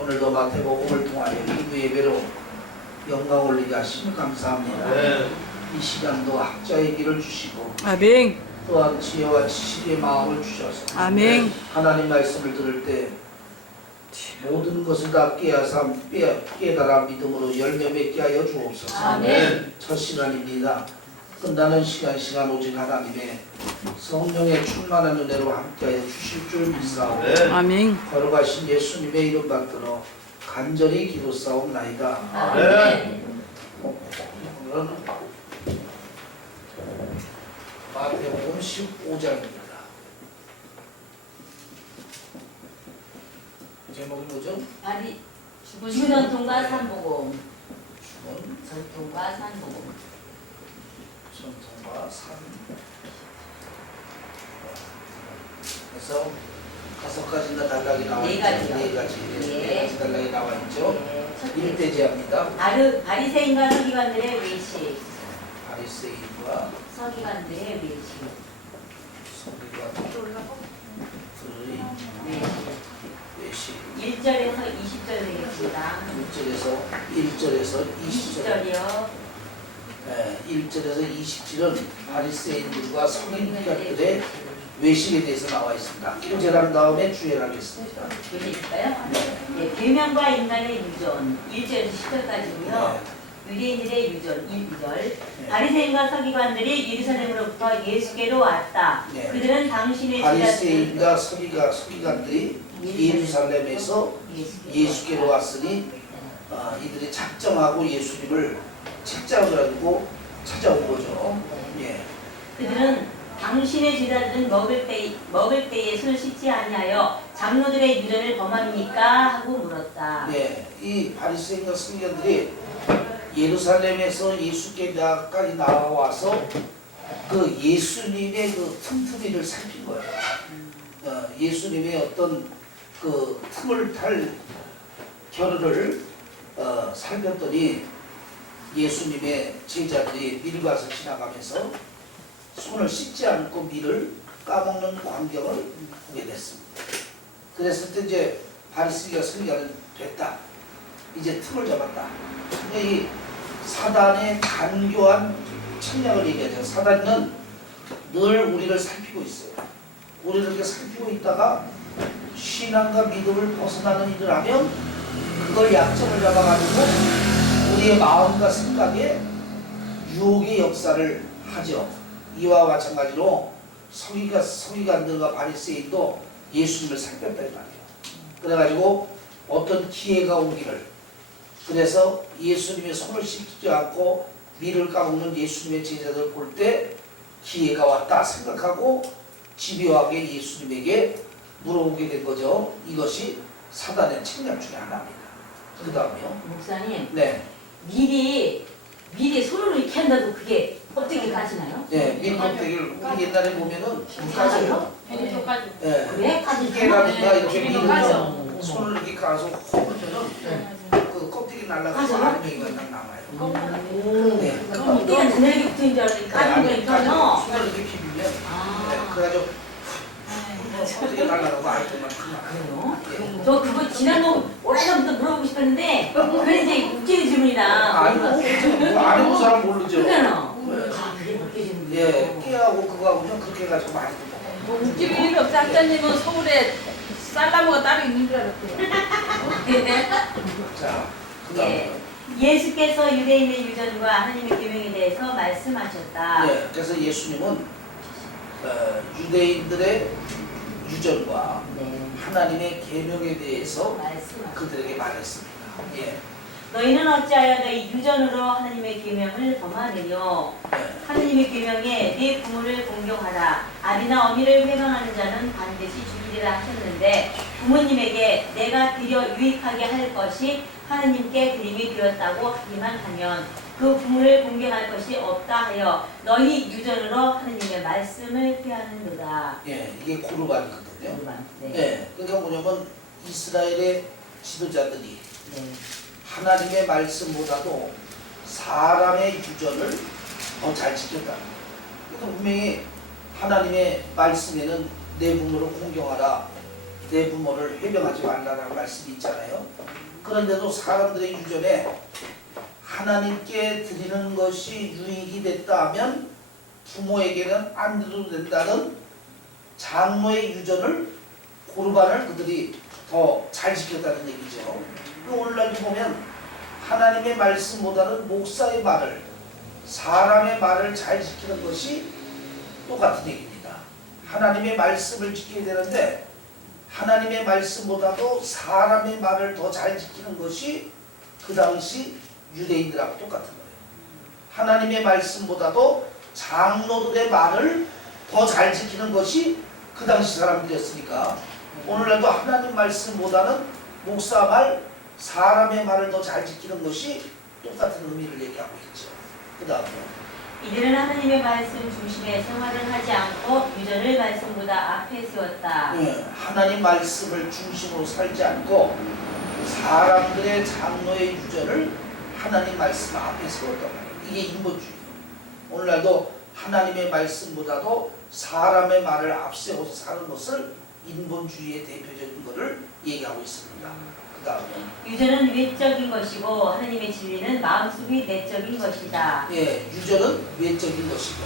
오늘도 마태복음을 통하여 이부 예배로 영광 올리게 하시니 감사합니다. 네. 이 시간도 학자의 길을 주시고 아멘. 또한 지혜와 지식의 마음을 주셔서 아멘. 하나님 말씀을 들을 때 모든 것을 다 깨달아 믿음으로 열매 맺게 하여 주옵소서. 아멘. 첫 시간입니다. 끝나는 시간 오직 하나님의 성령의 충만한 은혜로 함께하여 주실 줄 믿사오고 아멘. 걸어가신 예수님의 이름 받들어 간절히 기도사옵나이다. 아멘. 오늘은 마태복음 15장입니다. 제목이 뭐죠? 죽은 전통과 산복음. 죽은 전통과 산복음. 전통과 산. 그래서 5가지나 단락이 나와 있죠. 네 가지요. 네 가지 예. 단락이 나와 있죠. 네. 1대제합니다. 바리새인과 서기관들의 외식. 바리새인과 서기관들의 외식. 서기관들의 외식. 1절에서 20절 되겠습니다. 1절에서 20절. 20절이요. 1절에서 20절은 바리새인들과 서기관들의 외식에 대해서 나와 있습니다. 교제란 다음에 주의를 하겠습니다. 읽을까요? 네. 계명과 인간의 유전. 1절에서 10절까지고요. 유대인들의 유전 2절. 바리새인과 서기관들이 예루살렘으로부터 예수께로 왔다. 네. 그들은 당신의 바리새인과 서기관들이 예루살렘에서 예수께로 왔으니 이들이 작정하고 예수님을 책장을 가지고 찾아온 거죠. 예. 그들은 당신의 제자들은 먹을 때에 손을 씻지 아니하여 장로들의 유전을 범합니까? 하고 물었다. 네, 이 바리새인과 서기관들이 예루살렘에서 예수께까지 나와서 그 예수님의 그 틈틈이를 살핀 거예요. 예수님의 어떤 그 틈을 탈 겨를을 살폈더니 예수님의 제자들이 밀가서 지나가면서 손을 씻지 않고 밀을 까먹는 광경을 보게 됐습니다. 그랬을 때 이제 바리새인과 서기관은 됐다. 이제 틈을 잡았다. 이 사단의 간교한 청량을 얘기하죠. 사단은 늘 우리를 살피고 있어요. 우리를 이렇게 살피고 있다가 신앙과 믿음을 벗어나는 일을 하면 그걸 약점을 잡아가지고 우리의 마음과 생각에 유혹의 역사를 하죠. 이와 마찬가지로 서기관들과 바리새인도 예수님을 살폈다 이 말이에요. 그래가지고 어떤 기회가 오기를, 그래서 예수님의 손을 씻지 않고 밀을 까먹는 예수님의 제자들을 볼 때 기회가 왔다 생각하고 집요하게 예수님에게 물어보게 된 거죠. 이것이 사단의 책략 중에 하나입니다. 그 다음에요. 목사님, 네. 밀에 손으로 이렇게 한다고 그게 껍데기 까지나요? 네, 밀껍데기를 우리 옛날에 보면은 까져요. 네. 그래? 까지 깨라든가 이렇게 밀으면 까져. 손을 이렇게 까서 허물면은 그 껍데기 날라가서 까져요? 아름다기가 딱 남아요. 네. 껍데기가 그늘게 붙은 줄 알았더니 까진 거니까요. 손을 이렇게 비비면 네. 아, 그래가지고 껍데기 날라가고 알고만 그래요? 예. 저 그거 지난번 오래전부터 물어보고 싶었는데 그게 이제 웃기는 질문이다. 아는 사람 모르죠. 그러잖아. 네. 아, 그게 웃기는 예, 질문이에요. 깨하고 그거하고는 그렇게 해가지고 많이 먹어요. 웃길 일이 없어. 학자님은 서울에 쌀나무가 따로 있는 줄 알았대요. 자, 그 예. 다음에 예수께서 유대인의 유전과 하나님의 계명에 대해서 말씀하셨다. 예, 그래서 예수님은 유대인들의 유전과 네. 하나님의 계명에 대해서 말씀하셨다. 그들에게 말했습니다. 예. 너희는 어찌하여 너희 유전으로 하나님의 계명을 범하느뇨? 예. 하나님의 계명에 네 부모를 공경하라. 아비나 어미를 회방하는 자는 반드시 죽이리라 하셨는데 부모님에게 내가 드려 유익하게 할 것이 하나님께 드림이 되었다고 하기만 하면 그 부모를 공경할 것이 없다 하여 너희 유전으로 하나님의 말씀을 피하는도다. 예, 이게 고르반이거든요. 네. 예, 그러니까 뭐냐면 이스라엘의 지도자들이 네. 하나님의 말씀보다도 사람의 유전을 더 잘 지켰다. 그러니까 분명히 하나님의 말씀에는 내 부모를 공경하라. 내 부모를 회병하지 말라라는 말씀이 있잖아요. 그런데도 사람들의 유전에 하나님께 드리는 것이 유익이 됐다 하면 부모에게는 안 드려도 된다는 장로의 유전을 고르반을 그들이 더 잘 지켰다는 얘기죠. 오늘날도 보면 하나님의 말씀보다는 목사의 말을, 사람의 말을 잘 지키는 것이 똑같은 얘기입니다. 하나님의 말씀을 지켜야 되는데 하나님의 말씀보다도 사람의 말을 더 잘 지키는 것이 그 당시 유대인들하고 똑같은 거예요. 하나님의 말씀보다도 장로들의 말을 더 잘 지키는 것이 그 당시 사람들이었으니까 오늘날도 하나님 말씀보다는 목사 말, 사람의 말을 더 잘 지키는 것이 똑같은 의미를 얘기하고 있죠. 그 다음에 이들은 하나님의 말씀 중심의 생활을 하지 않고 유전을 말씀보다 앞에 세웠다. 하나님 말씀을 중심으로 살지 않고 사람들의 장로의 유전을 하나님 말씀 앞에 세웠단 말이에요. 이게 인본주의예요. 오늘날도 하나님의 말씀보다도 사람의 말을 앞세워서 사는 것을 인본주의의 대표적인 것을 얘기하고 있습니다. 그 다음에 유전은 외적인 것이고 하나님의 진리는 마음속이 내적인 것이다. 유전은 외적인 것이고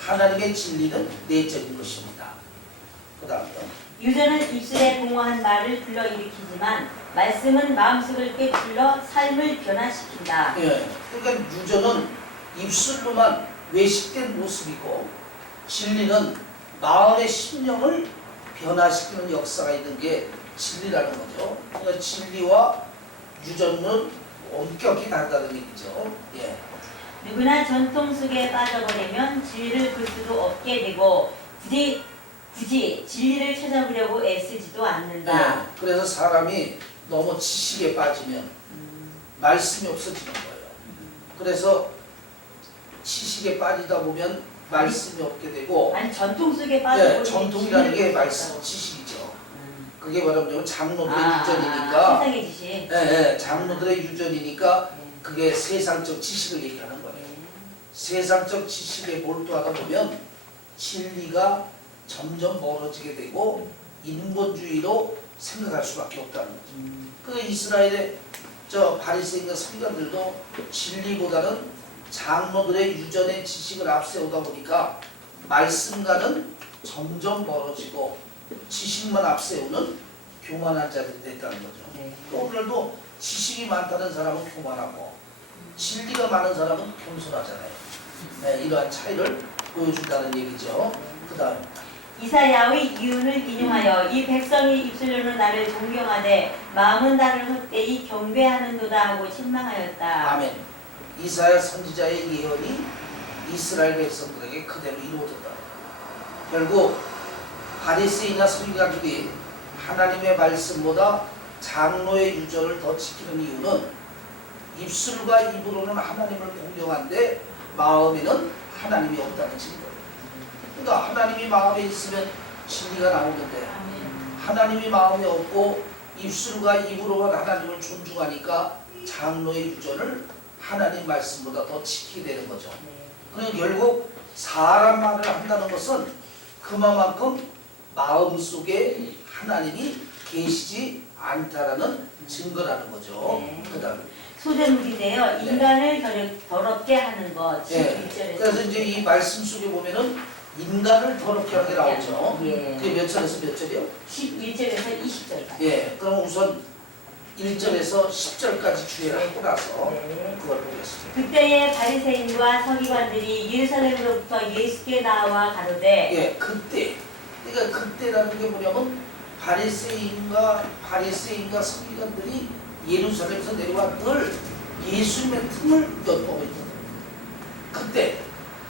하나님의 진리는 내적인 것입니다. 그 다음에 유전은 입술에 공허한 말을 불러일으키지만 말씀은 마음속을 꿰뚫러 삶을 변화시킨다. 그러니까 유전은 입술로만 외식된 모습이고 진리는 마음의 심령을 변화시키는 역사가 있는 게 진리라는 거죠. 그러니까 진리와 유전은 엄격히 다르다는 얘기죠. 누구나 전통 속에 빠져버리면 진리를 볼 수도 없게 되고 굳이 진리를 찾아보려고 애쓰지도 않는다. 그래서 사람이 너무 지식에 빠지면 말씀이 없어지는 거예요. 그래서 지식에 빠지다 보면 말씀이 없게 되고 아니 전통 속에 빠져버리면 전통이라는 게 말씀, 지식이죠. 그게 뭐냐면 장로들의 유전이니까 세상의 지식. 장로들의 유전이니까 그게 세상적 지식을 얘기하는 거예요. 세상적 지식에 몰두하다 보면 진리가 점점 멀어지게 되고 인본주의로 생각할 수밖에 없다는 거죠. 그 이스라엘의 바리새인과 서기관들도 진리보다는 장로들의 유전의 지식을 앞세우다 보니까 말씀과는 점점 멀어지고 지식만 앞세우는 교만한 자들이 됐다는 거죠. 오늘도 지식이 많다는 사람은 교만하고 진리가 많은 사람은 겸손하잖아요. 이러한 차이를 보여준다는 얘기죠. 그 다음 이사야의 이윤을 인용하여 이 백성이 입술로는 나를 존경하되 마음은 나를 헛되이 경배하는도다 하고 책망하였다. 아멘. 이사야 선지자의 예언이 이스라엘 백성들에게 그대로 이루어졌다. 결국 바리새인이나 서기관들이 하나님의 말씀보다 장로의 유전을 더 지키는 이유는 입술과 입으로는 하나님을 공경한데 마음에는 하나님이 없다는 증거예요. 그러니까 하나님이 마음에 있으면 진리가 나오는데 하나님이 마음에 없고 입술과 입으로만 하나님을 존중하니까 장로의 유전을 하나님 말씀보다 더 지키게 되는 거죠. 그러니까 결국 사람 말을 한다는 것은 그만큼 마음속에 하나님이 계시지 않다라는 증거라는 거죠. 그 다음에 소제목인데요. 인간을 더럽게 하는 것. 11절에서. 그래서 이제 이 말씀 속에 보면은 인간을 더럽게 하는 게 나오죠. 그게 몇 절에서 몇 절이요? 11절에서 20절까지. 그럼 우선 1절에서 10절까지 주의를 하고 나서 그걸 보겠습니다. 그때의 바리새인과 서기관들이 예루살렘으로부터 예수께 나와 가로되 그때. 그러니까 그때라는 게 뭐냐면 바리새인과 서기관들이 예루살렘에서 내려와 늘 예수님의 틈을 엿보고 있는 거예요. 그때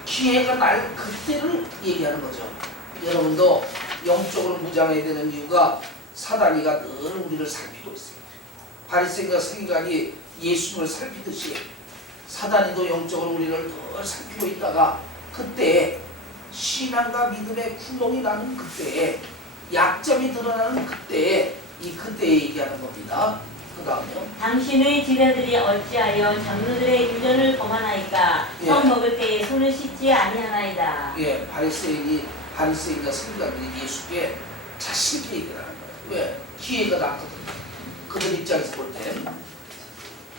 기회가 날 그때를 얘기하는 거죠. 여러분도 영적으로 무장해야 되는 이유가 사단이가 늘 우리를 살피고 있어요. 바리새인과 서기관이 예수님을 살피듯이 사단이도 영적으로 우리를 늘 살피고 있다가 그때 신앙과 믿음의 구멍이 나는 그때에 약점이 드러나는 그때에 그때에 얘기하는 겁니다. 그 다음에요. 당신의 제자들이 어찌하여 장로들의 유전을 거만하니까 떡 먹을 때에 손을 씻지 아니하나이다. 바리새인과 서기관들이 예수께 자신 있게 얘기를 하는 거예요. 왜? 기회가 났거든. 그들 입장에서 볼 때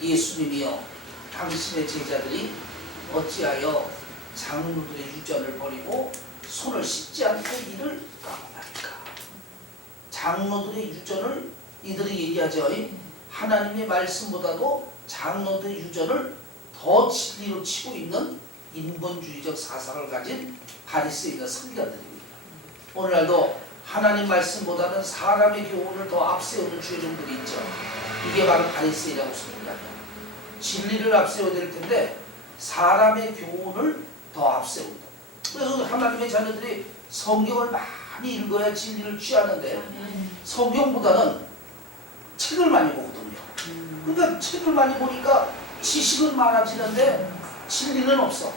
예수님이여 당신의 제자들이 어찌하여 장로들의 유전을 버리고 손을 씻지 않고 이를 까고나니까. 장로들의 유전을 이들이 얘기하죠. 하나님의 말씀보다도 장로들의 유전을 더 진리로 치고 있는 인본주의적 사상을 가진 바리새인과 선지자들입니다. 오늘날도 하나님 말씀보다는 사람의 교훈을 더 앞세우는 주의종들이 있죠. 이게 바로 바리새인이라고 생각해요. 진리를 앞세워야 될 텐데 사람의 교훈을 더 앞세운다. 그래서 하나님의 자녀들이 성경을 많이 읽어야 진리를 취하는데 성경보다는 책을 많이 보거든요. 그러니까 책을 많이 보니까 지식은 많아지는데 진리는 없어.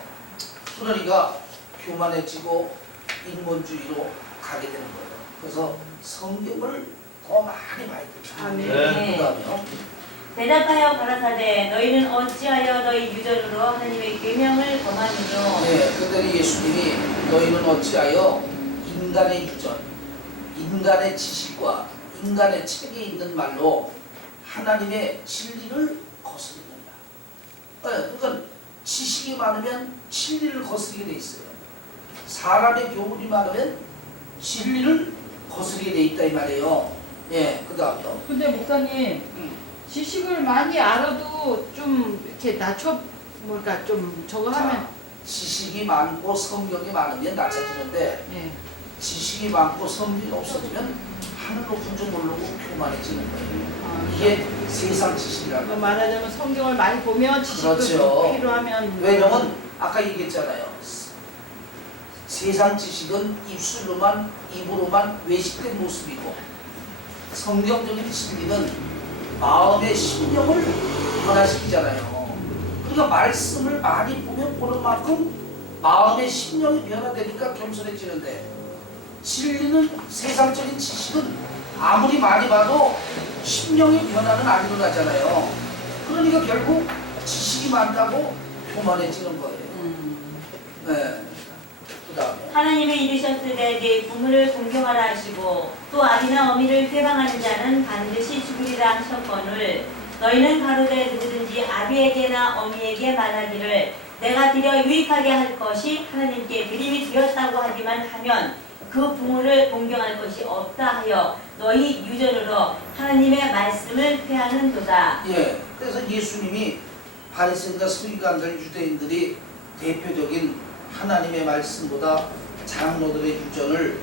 그러니까 교만해지고 인본주의로 가게 되는 거예요. 그래서 성경을 더 많이 봐야 됩니다. 아멘. 네. 그다음에요. 대답하여 가라사대 너희는 어찌하여 너희 유전으로 하나님의 계명을 범하느뇨. 네, 그때 예수님이 너희는 어찌하여 인간의 유전, 인간의 지식과 인간의 책에 있는 말로 하나님의 진리를 거스르느냐. 그러니까 지식이 많으면 진리를 거스르게 돼 있어요. 사람의 교훈이 많으면 진리를 거스르게 돼 있다 이 말이에요. 예, 그 다음에요. 근데 목사님 지식을 많이 알아도 좀 이렇게 뭐랄까 좀 저거 하면 지식이 많고 성경이 많으면 낮아지는데 예. 지식이 많고 성경이 없어지면 하늘 높은 줄 모르고 교만해지는 거예요. 아, 이게 세상 지식이라는 뭐 거예요. 말하자면 성경을 많이 보면 지식도 그렇죠. 좀 필요하면 왜냐면 아까 얘기했잖아요. 세상 지식은 입으로만 외식된 모습이고 성경적인 진리는 마음의 심령을 변화시키잖아요. 그러니까 말씀을 많이 보는 만큼 마음의 심령이 변화되니까 겸손해지는데 진리는 세상적인 지식은 아무리 많이 봐도 심령의 변화는 안 일어나잖아요. 그러니까 결국 지식이 많다고 교만해지는 거예요. 네. 그 다음에 하나님의 이르셨으되 네 부모를 공경하라 하시고 또 아비나 어미를 회방하는 자는 반드시 죽으리라 하셨거늘 너희는 가로되 누구든지 아비에게나 어미에게 말하기를 내가 드려 유익하게 할 것이 하나님께 드림이 되었다고 하기만 하면 그 부모를 공경할 것이 없다 하여 너희 유전으로 하나님의 말씀을 폐하는도다. 예, 그래서 예수님이 바리새인과 서기관들 유대인들이 대표적인 하나님의 말씀보다 장로들의 유전을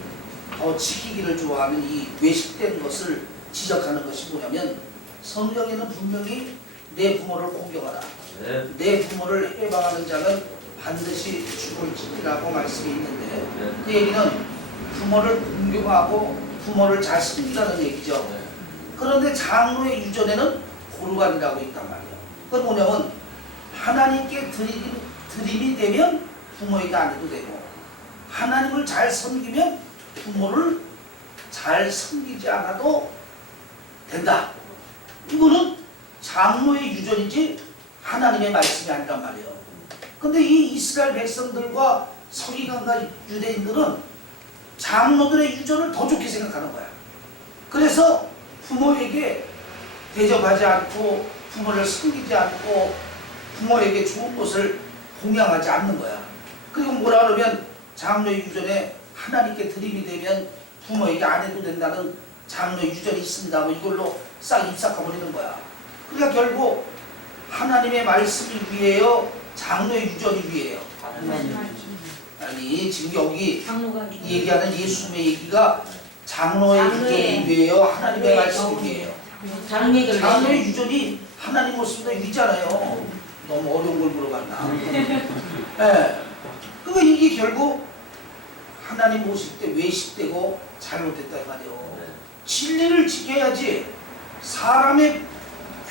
더 지키기를 좋아하는 이 외식된 것을 지적하는 것이 뭐냐면 성경에는 분명히 내 부모를 공경하라. 네. 내 부모를 해방하는 자는 반드시 죽을지라고 말씀이 있는데 그 얘기는 부모를 공경하고 부모를 잘 섬기라는 얘기죠. 그런데 장로의 유전에는 고르간이라고 있단 말이에요. 그건 뭐냐면 하나님께 드림이 되면 부모에게 안 해도 되고 하나님을 잘 섬기면 부모를 잘 섬기지 않아도 된다. 이거는 장로의 유전이지 하나님의 말씀이 아니란 말이에요. 근데 이 이스라엘 백성들과 서기관과 유대인들은 장로들의 유전을 더 좋게 생각하는 거야. 그래서 부모에게 대접하지 않고 부모를 섬기지 않고 부모에게 좋은 것을 공양하지 않는 거야. 그리고 뭐라 그러면 장로의 유전에 하나님께 드림이 되면 부모에게 안 해도 된다는 장로의 유전이 있습니다. 뭐 이걸로 싹 입삭해버리는 거야. 그러니까 결국 하나님의 말씀이 위에요? 장로의 유전이 위에요? 아니 지금 여기 얘기하는 예수님의 얘기가 장로의 유전이 위에요? 하나님의 말씀이 위에요? 장로의 유전이 하나님 모습보다 위잖아요. 너무 어려운 걸 물어봤나? 네. 그러니까 이게 결국 하나님 모실 때 외식되고 잘못됐다 이 말이에요. 진리를 지켜야지 사람의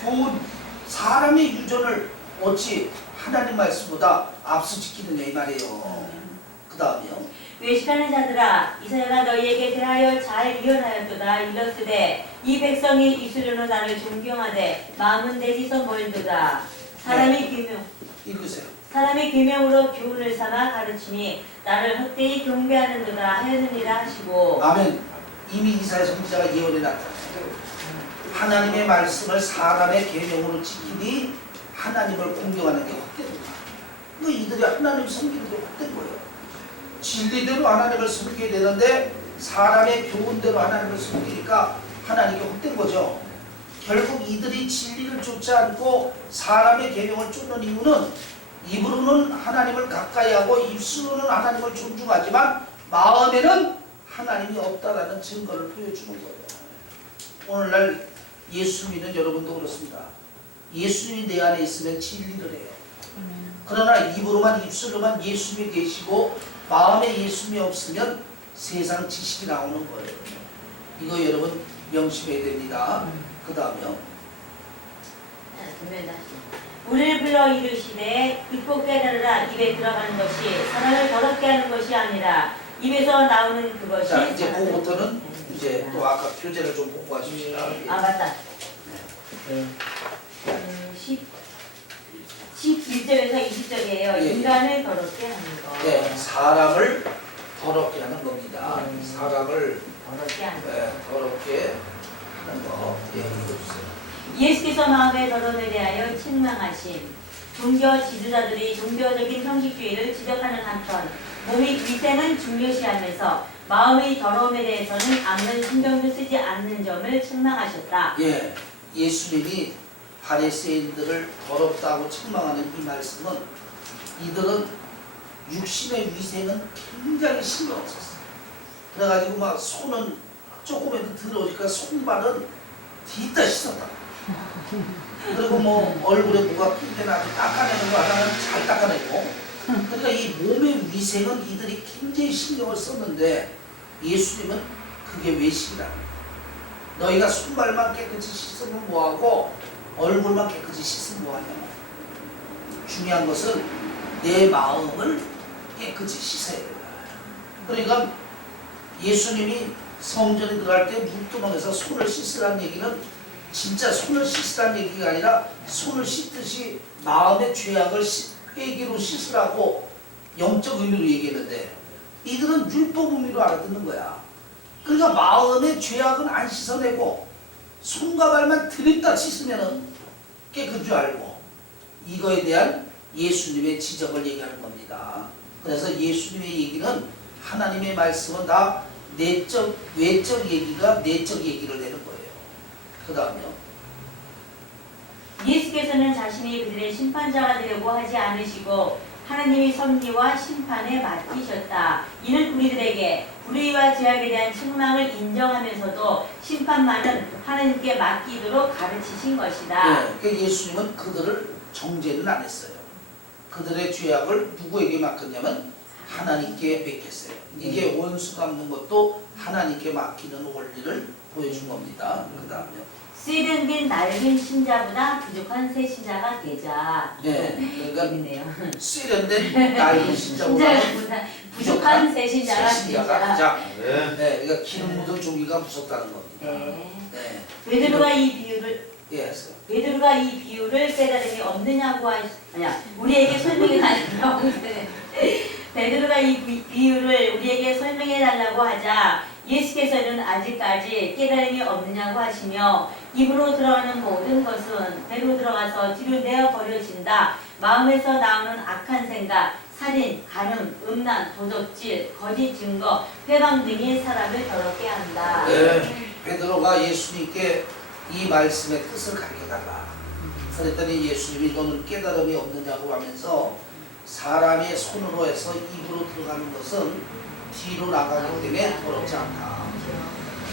교훈, 사람의 유전을 어찌 하나님 말씀보다 앞서 지키느냐 이 말이에요. 그 다음에요. 외식하는 자들아 이스라엘아 너희에게 대하여 잘 예언하였도다. 일렀으되 이 백성이 입술로는 나를 존경하되 마음은 내지서 멀도다. 사람의 계명으로 교훈을 삼아 가르치니 나를 헛되이 경배하는도다 하였느니라 하시고. 아멘. 이미 이사야 선지자가 예언해 놨잖아요. 하나님의 말씀을 사람의 계명으로 지키니 하나님을 공경하는 게 헛된 거야. 그 이들이 하나님 섬기는 게 헛된 거예요. 진리대로 하나님을 섬겨야 되는데 사람의 교훈대로 하나님을 섬기니까 하나님이 헛된 거죠. 결국 이들이 진리를 쫓지 않고 사람의 계명을 쫓는 이유는 입으로는 하나님을 가까이하고 입술로는 하나님을 존중하지만 마음에는 하나님이 없다라는 증거를 보여주는 거예요. 오늘날 예수 믿는 여러분도 그렇습니다. 예수님이 내 안에 있으면 진리를 해요. 그러나 입으로만 입술로만 예수님이 계시고 마음에 예수님이 없으면 세상 지식이 나오는 거예요. 이거 여러분 명심해야 됩니다. 그 다음에요. 우리를 불러 이르시되 듣고 깨달으라. 입에 들어가는 것이 사람을 더럽게 하는 것이 아니라 입에서 나오는 그것이. 자, 이제 그거부터는 이제 또 아까 표제를 좀 공부하십시다. 아 맞다. 11절에서 20절이에요. 예. 인간을 더럽게 하는 거. 네, 사람을 더럽게 하는 겁니다. 사람을 더럽게 하는 거. 더럽게 하는 거. 예, 읽어주세요. 예수께서 마음의 더러움에 대하여 책망하심. 종교 지도자들이 종교적인 형식주의를 지적하는 한편 몸의 위생은 중요시하면서 마음의 더러움에 대해서는 아무런 신경도 쓰지 않는 점을 책망하셨다. 예, 예수님이 바리새인들을 더럽다고 책망하는 이 말씀은 이들은 육신의 위생은 굉장히 신경 썼어요. 그래가지고 막 손은 조금이라도 더러우니까 손발은 뒤따 씻었다. 그리고 뭐 얼굴에 뭐가 낀데나도 닦아내는 거 하나는 잘 닦아내고. 그러니까 이 몸의 위생은 이들이 굉장히 신경을 썼는데 예수님은 그게 외식이라는 거예요. 너희가 손발만 깨끗이 씻으면 뭐하고 얼굴만 깨끗이 씻으면 뭐하냐고. 중요한 것은 내 마음을 깨끗이 씻어야 된다. 그러니까 예수님이 성전에 들어갈 때 물두멍에서 손을 씻으라는 얘기는 진짜 손을 씻으라는 얘기가 아니라 손을 씻듯이 마음의 죄악을 회개로 씻으라고 영적 의미로 얘기했는데 이들은 율법 의미로 알아듣는 거야. 그러니까 마음의 죄악은 안 씻어내고 손과 발만 들이다 씻으면 깨끗한 줄 알고 이거에 대한 예수님의 지적을 얘기하는 겁니다. 그래서 예수님의 얘기는 하나님의 말씀은 다 내적, 외적 얘기가 내적 얘기를 내는 거예요. 그 다음에요. 예수께서는 자신이 그들의 심판자가 되려고 하지 않으시고 하나님의 섭리와 심판에 맡기셨다. 이는 우리들에게 불의와 죄악에 대한 책망을 인정하면서도 심판만은 하나님께 맡기도록 가르치신 것이다. 네, 그러니까 예수님은 그들을 정죄는 안 했어요. 그들의 죄악을 누구에게 맡겼냐면 하나님께 맡겼어요. 이게 원수 갚는 것도 하나님께 맡기는 원리를 보여준 겁니다. 그 다음에요. 세련된 낡은 신자보다 부족한 새 신자가 되자. 네, 그러니까 재밌네요. 세련된 낡은 신자보다는 신자보다 부족한 새 신자가 되자. 되자. 네. 네, 그러니까 기름 묻은 종이가 무섭다는 겁니다. 네. 네. 베드로가 이 비유를 깨달음이 없느냐고 아니야. 우리에게 설명해 달라고. 베드로가 이 비유를 우리에게 설명해 달라고 하자 예수께서는 아직까지 깨달음이 없느냐고 하시며 입으로 들어가는 모든 것은 배로 들어가서 뒤로 내어 버려진다. 마음에서 나오는 악한 생각, 살인, 간음, 음란, 도적질, 거짓 증거, 회방 등이 사람을 더럽게 한다. 네, 베드로가 예수님께 이 말씀의 뜻을 가르쳐달라. 그랬더니 예수님이 너는 깨달음이 없느냐고 하면서 사람의 손으로 해서 입으로 들어가는 것은 뒤로 나가기 때문에 더럽지 않다.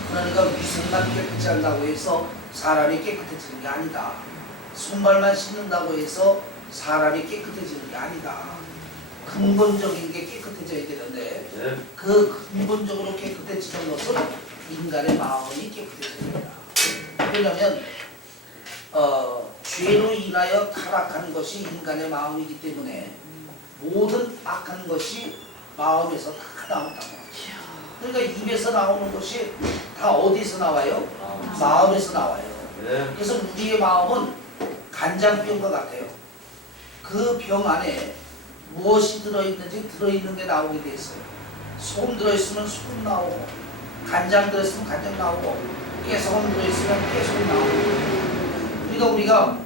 그러니까 위생만 깨끗이 한다고 해서 사람이 깨끗해지는 게 아니다. 손발만 씻는다고 해서 사람이 깨끗해지는 게 아니다. 근본적인 게 깨끗해져야 되는데 네. 그 근본적으로 깨끗해지는 것은 인간의 마음이 깨끗해집니다. 왜냐하면 죄로 인하여 타락하는 것이 인간의 마음이기 때문에 모든 악한 것이 마음에서 다 나온다고. 그러니까 입에서 나오는 것이 다 어디서 나와요? 마음에서 나와요. 네. 그래서 우리의 마음은 간장병과 같아요. 그 병 안에 무엇이 들어있는지 들어있는 게 나오게 돼 있어요. 소금 들어있으면 소금 나오고 간장 들었으면 간장 나오고 깨소금 들어있으면 깨소금 나오고. 그러니까 우리가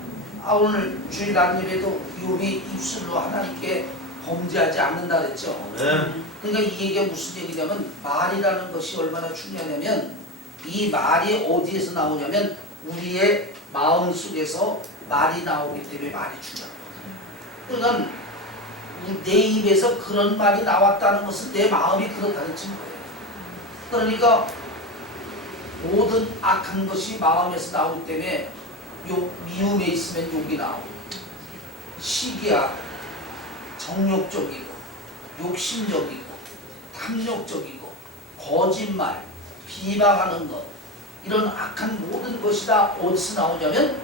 오늘 주일 나눔 예배도 욥이 입술로 하나님께 범죄하지 않는다 그랬죠. 그러니까 이 얘기가 무슨 얘기냐면 말이라는 것이 얼마나 중요하냐면 이 말이 어디에서 나오냐면 우리의 마음 속에서 말이 나오기 때문에 말이 중요합니다. 그러니까 내 입에서 그런 말이 나왔다는 것은 내 마음이 그렇다는 증거예요. 그러니까 모든 악한 것이 마음에서 나오기 때문에 미움에 있으면 욕이 나오고 시기하고 정욕적이고 욕심적이고 탐욕적이고 거짓말 비방하는 것 이런 악한 모든 것이 다 어디서 나오냐면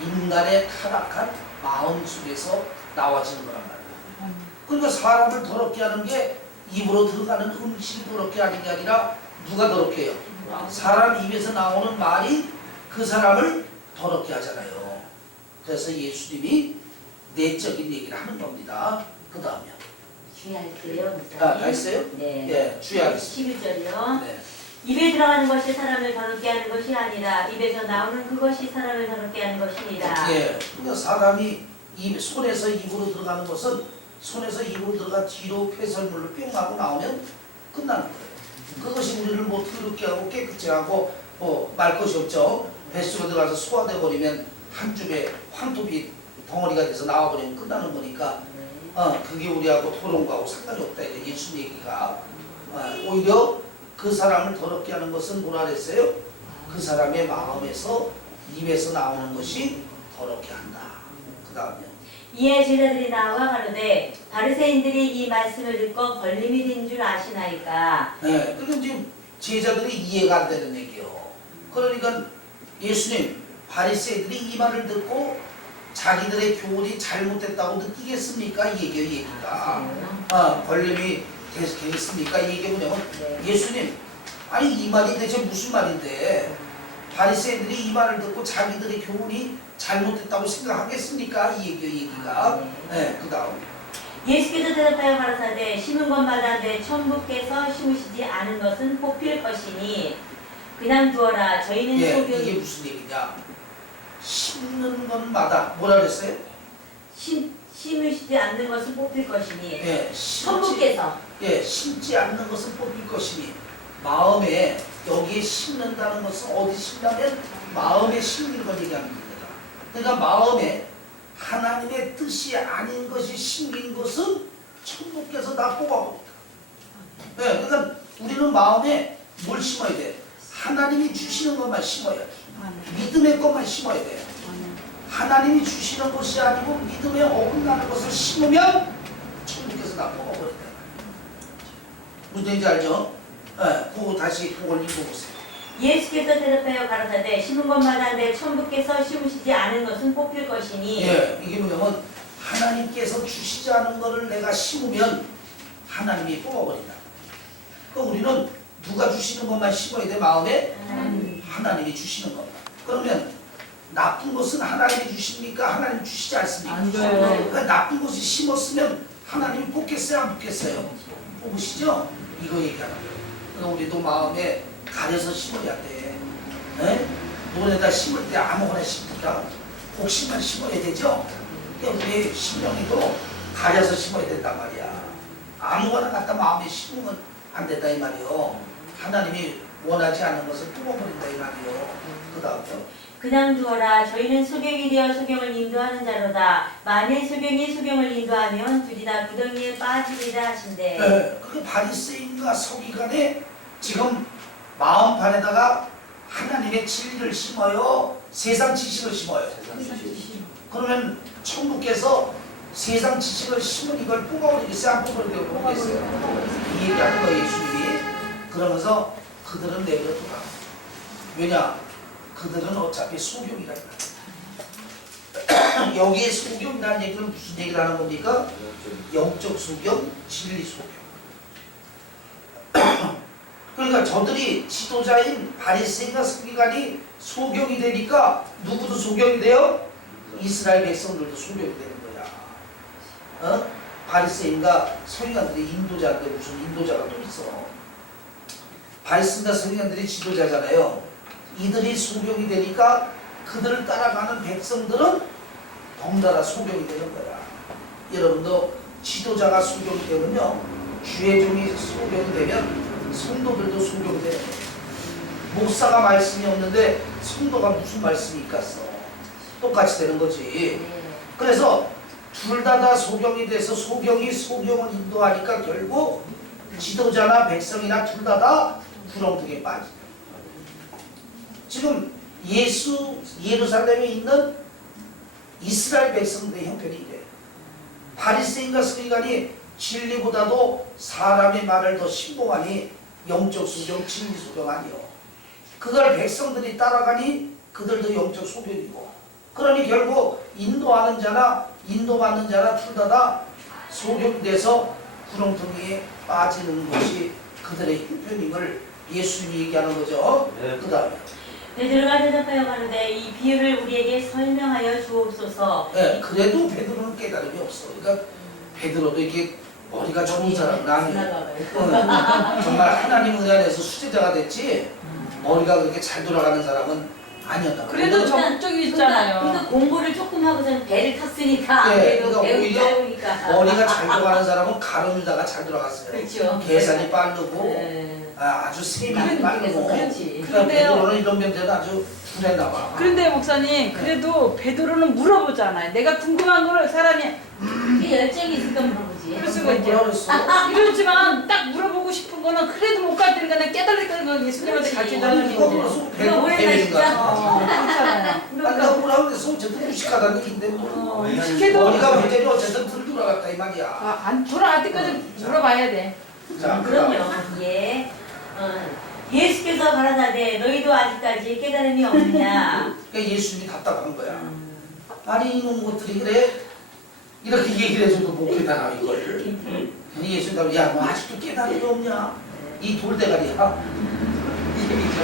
인간의 타락한 마음 속에서 나와지는 거란 말이에요. 그러니까 사람을 더럽게 하는 게 입으로 들어가는 음식이 더럽게 하는 게 아니라 누가 더럽게 해요? 사람 입에서 나오는 말이 그 사람을 더럽게 하잖아요. 그래서 예수님이 내적인 얘기를 하는 겁니다. 그 다음에 주의할게요. 다 했어요? 네. 예, 주의하겠습니다. 11절이요. 네. 입에 들어가는 것이 사람을 더럽게 하는 것이 아니라 입에서 나오는 그것이 사람을 더럽게 하는 것이니라. 예, 그러니까 사람이 손에서 입으로 들어가는 것은 손에서 입으로 들어가 뒤로 폐설물로 뿅 하고 나오면 끝나는 거예요. 그것이 우리를 뭐 더럽게 하고 깨끗이 하고 뭐 말 것이 없죠. 뱃속에 들어가서 소화돼 버리면 한 줌의 황토비 덩어리가 돼서 나와버리면 끝나는 거니까 그게 우리하고 토론과하고 상관이 없다. 이게 예수 얘기가 오히려 그 사람을 더럽게 하는 것은 뭐라 그랬어요? 그 사람의 마음에서 입에서 나오는 것이 더럽게 한다. 그 다음에 이에 제자들이 나와 가로되 바리새인들이 이 말씀을 듣고 걸림이 된 줄 아시나이까. 네, 그러니까 지금 제자들이 이해가 안 되는 얘기요. 그러니까 예수님 바리새인들이 이 말을 듣고 자기들의 교훈이 잘못됐다고 느끼겠습니까? 이 얘기가 걸림이 되겠습니까? 이 얘기가 뭐냐면 예수님 아니 이 말이 대체 무슨 말인데 바리새인들이 이 말을 듣고 자기들의 교훈이 잘못됐다고 생각하겠습니까? 이 얘기가 네, 그 다음 예수께서 대답하여 가라사대 심은 것마다 내 천부께서 심으시지 않은 것은 뽑힐 것이니 그냥 두어라. 저희는 예, 소경 이게 무슨 얘기냐? 심는 것마다 뭐라 그랬어요? 심으시지 않는 것은 뽑힐 것이니 예, 천부께서 심지 않는 것은 뽑힐 것이니 마음에 여기에 심는다는 것은 어디 심냐면 마음에 심는 걸 얘기하는 겁니다. 그러니까 마음에 하나님의 뜻이 아닌 것이 심긴 것은 천부께서 다 뽑아버립니다. 네, 그러니까 우리는 마음에 뭘 심어야 돼? 하나님이 주시는 것만 심어야 돼. 믿음의 것만 심어야 돼요. 하나님이 주시는 것이 아니고 믿음에 어긋나는 것을 심으면 천국에서 다 뽑아버린다. 무슨 얘기인지 알죠? 네, 그거 다시 그걸 읽어보세요. 예수께서 대답하여 가라사대 심은 것마다 내 천부께서 심으시지 않은 것은 뽑힐 것이니 예, 이게 뭐냐면 하나님께서 주시지 않은 것을 내가 심으면 하나님이 뽑아버린다. 그러니까 우리는 누가 주시는 것만 심어야 돼, 마음에? 하나님이 주시는 것만. 그러면 나쁜 것은 하나님이 주십니까? 하나님 주시지 않습니까? 안 줘요. 그러니까 나쁜 것을 심었으면 하나님이 뽑겠어요? 안 뽑겠어요? 뽑으시죠? 이거 얘기하는 거예요. 그러니까 우리도 마음에 가려서 심어야 돼. 에? 논에다 심을 때 아무거나 심니까 곡식만 심어야 되죠? 그러니까 우리 심령이도 가려서 심어야 된단 말이야. 아무거나 갖다 마음에 심으면 안 된다 이 말이요. 하나님이 원하지 않는 것을 뽑아버린다 이 말이요. 그 다음에요. 그냥 두어라. 저희는 소경이 되어 소경을 인도하는 자로다. 만일 소경이 소경을 인도하면 둘이 다 구덩이에 빠지리라 하신대. 네, 그 바리새인과 서기관의 지금 마음판에다가 하나님의 진리를 심어요? 세상 지식을 심어요? 그러면 천국께서 세상 지식을 심은 이걸 뽑아버리겠어요? 안 뽑아버리겠어요? 이 얘기하는 거예요, 예수님이. 그러면서 그들은 내버려두라. 왜냐? 그들은 어차피 소경이라는 거예요. 여기에 소경이라는 얘기는 무슨 얘기를 하는 겁니까? 영적 소경, 진리 소경. 그러니까 저들이 지도자인 바리새인과 서기관이 소경이 되니까 누구도 소경이 돼요? 이스라엘 백성들도 소경이 되는 거야. 바리새인과 서기관들이 인도자인데 무슨 인도자가 또 있어. 바리새인과 서기관들이 지도자잖아요. 이들이 소경이 되니까 그들을 따라가는 백성들은 덩달아 소경이 되는 거야. 여러분도 지도자가 소경이 되면요, 주의 종이 소경이 되면 성도들도 소경이 되는 거예요. 목사가 말씀이 없는데 성도가 무슨 말씀이 있겠어? 똑같이 되는 거지. 그래서 둘 다 소경이 돼서 소경이 소경을 인도하니까 결국 지도자나 백성이나 둘 다 구렁텅이에 빠지는 거예요. 지금 예루살렘에 있는 이스라엘 백성들의 형편이 이래요. 바리새인과 서기관이 진리보다도 사람의 말을 더 신봉하니 영적 소경, 진리 소경 아니요. 그걸 백성들이 따라가니 그들도 영적 소경이고, 그러니 결국 인도하는 자나 인도받는 자나 둘 다 소경돼서 구렁텅이에 빠지는 것이 그들의 형편임을 예수님이 얘기하는 거죠. 네. 그 다음에 베드로가 대답하여 가로되 이 비유를 우리에게 설명하여 주옵소서. 네, 그래도 베드로는 깨달음이 없어. 그러니까 베드로도 이게 머리가 좋은 사람은 아니에요. 정말 하나님 은혜 안에서 수제자가 됐지 머리가 그렇게 잘 돌아가는 사람은 아니었다. 그래도 적극적이 있잖아요. 그러니까 공부를 조금 하고서는 배를 탔으니까 네, 아무래도 그러니까 배우기 오히려 짧으니까. 머리가 잘 돌아가는 사람은 가르다가 잘 돌아갔어요. 그렇죠. 계산이 빠르고 네. 아주 세밀히 그런 빠르고. 그렇지. 그러니까 그런데요. 베드로는 이런 면제는 아주 둔했나 봐. 그런데 목사님, 그래도 베드로는 물어보잖아요. 내가 궁금한 거를 사람이 그 열정이 있으니까 물어보지. 그럴 수가 있죠. 뭐라 그랬어? 이러지만 딱 물어보고 싶은 거는 그래도 못 가르치니까 내가 깨달을 건 예수님한테 그렇지. 가르치자는 이거 거죠. 무슨 이거 오해가 배인가? 그렇잖아요. 내가 뭐라 그랬어? 어쨌든 무식하다는 얘기인데 뭐. 무식해도 머리가 배제이 어쨌든 들 돌아갔다 이 말이야. 안 돌아갈 때까지 물어봐야 돼. 자, 그다음에. 그럼요. 예. 예수께서 가라사대 너희도 아직까지 깨달음이 없느냐. 그러니까 예수님이 답답한 거야. 아니 이놈 것들이 그래? 이렇게 얘기를 해줘도 못 깨달아 이걸. 근데 예수님이 야너 아직도 깨달음이 없냐? 이 돌대가리야. 이 얘기죠.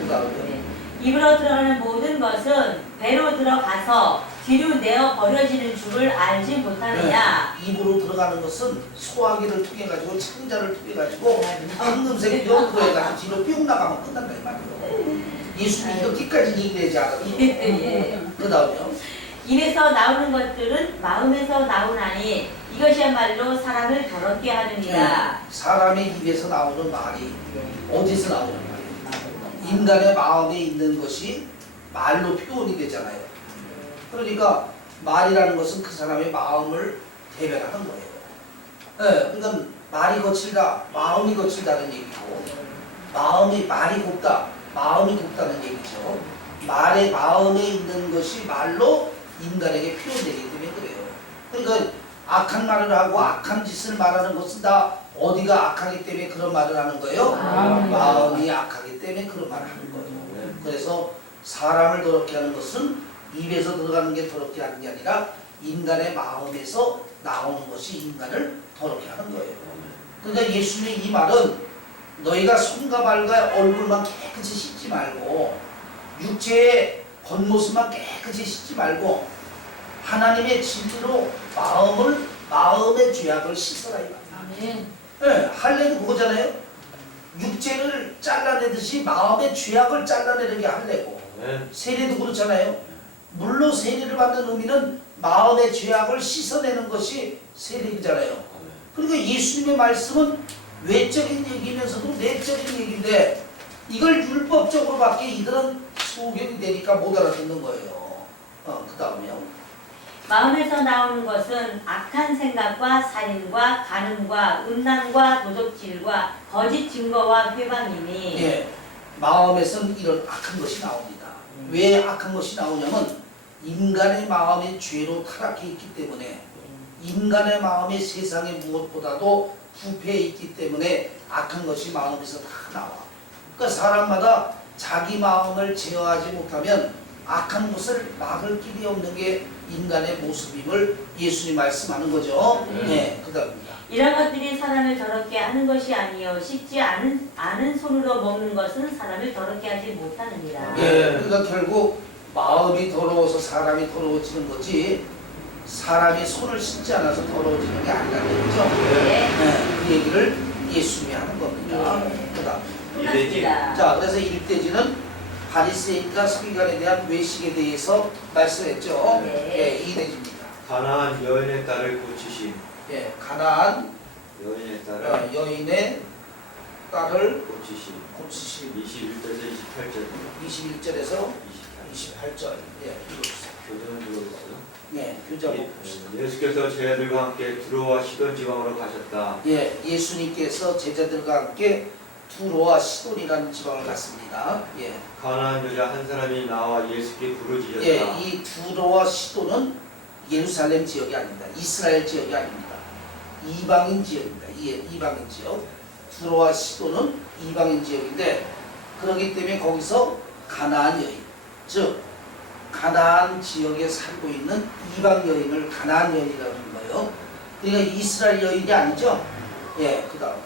그 다음에. 네. 입으로 들어가는 모든 것은 배로 들어가서 뒤로 내어 버려지는 줄을 알지 못하느냐. 입으로 들어가는 것은 소화기를 통해 가지고 창자를 통해 가지고 황금색 연구해 가지고 뒤로 뿅 나가면 끝난다 이 말이에요. 예수님이 이렇게까지 얘기하지 않았죠. 예. 그 다음에요. 입에서 나오는 것들은 마음에서 나오나니 이것이야말로 사람을 더럽게 하느니라. 사람의 입에서 나오는 말이 어디서 나오는 말이에요? 인간의 마음에 있는 것이 말로 표현이 되잖아요. 그러니까 말이라는 것은 그 사람의 마음을 대변하는 거예요. 네, 그러니까 말이 거칠다, 마음이 거칠다는 얘기고, 말이 곱다, 마음이 곱다는 얘기죠. 마음에 있는 것이 말로 인간에게 표현되기 때문에 그래요. 그러니까 악한 말을 하고 악한 짓을 말하는 것은 다 어디가 악하기 때문에 그런 말을 하는 거예요? 마음이 악하기 때문에 그런 말을 하는 거예요. 그래서 사람을 더럽게 하는 것은 입에서 들어가는 게 더럽게 하는 게 아니라 인간의 마음에서 나오는 것이 인간을 더럽게 하는 거예요. 그러니까 예수님의 이 말은 너희가 손과 발과 얼굴만 깨끗이 씻지 말고 육체의 겉모습만 깨끗이 씻지 말고 하나님의 진리로 마음의 죄악을 씻어라 이 말이야. 네, 할례는 그거잖아요. 육체를 잘라내듯이 마음의 죄악을 잘라내는 게 할례고, 세례도 그렇잖아요. 물로 세례를 받는 의미는 마음의 죄악을 씻어내는 것이 세례이잖아요. 그러니까 예수님의 말씀은 외적인 얘기면서도 내적인 얘기인데 이걸 율법적으로밖에 이들은 소경이 되니까 못 알아듣는 거예요. 그 다음에요. 마음에서 나오는 것은 악한 생각과 살인과 간음과 음란과 도적질과 거짓 증거와 회방이니. 예, 마음에서는 이런 악한 것이 나옵니다. 왜 악한 것이 나오냐면 인간의 마음이 죄로 타락해 있기 때문에, 인간의 마음이 세상의 무엇보다도 부패해 있기 때문에 악한 것이 마음에서 다 나와. 그러니까 사람마다 자기 마음을 제어하지 못하면 악한 것을 막을 길이 없는 게 인간의 모습임을 예수님 말씀하는 거죠. 네, 그다음입니다. 이런 것들이 사람을 더럽게 하는 것이 아니요 씻지 않은 손으로 먹는 것은 사람을 더럽게 하지 못하느니라. 예, 그러니까 결국 마음이 더러워서 사람이 더러워지는 거지 사람이 손을 씻지 않아서 더러워지는 게 아니라는 얘기죠. 네. 네, 그 얘기를 예수님이 하는 겁니다. 네. 그다음 끝났습니다. 자, 그래서 1대지는 바리새인과 서기관에 대한 외식에 대해서 말씀했죠. 네. 2대지입니다. 가나안 여인의 딸을 고치심. 가나안 여인의 딸을 여인의 딸을 고치심. 고치심. 21절에서 28절. 21절에서 28절. 28절. 읽어주세요. 교전은 누가 있어요? 교자 봅시다. 예수께서 제자들과 함께 두로와 시돈 지방으로 가셨다. 예수님께서 제자들과 함께 두로와 시돈이라는 지방을 갔습니다. 가나안 여자 한 사람이 나와 예수께 부르짖었다. 이 두로와 시돈은 예루살렘 지역이 아닙니다. 이스라엘 지역이 아닙니다. 이방인 지역입니다. 이방인 지역. 두로와 시돈은 이방인 지역인데 그렇기 때문에 거기서 가나안 여인, 즉 가나안 지역에 살고 있는 이방 여인을 가나안 여인이라고 하는 거예요. 그러니까 이스라엘 여인이 아니죠. 그 다음에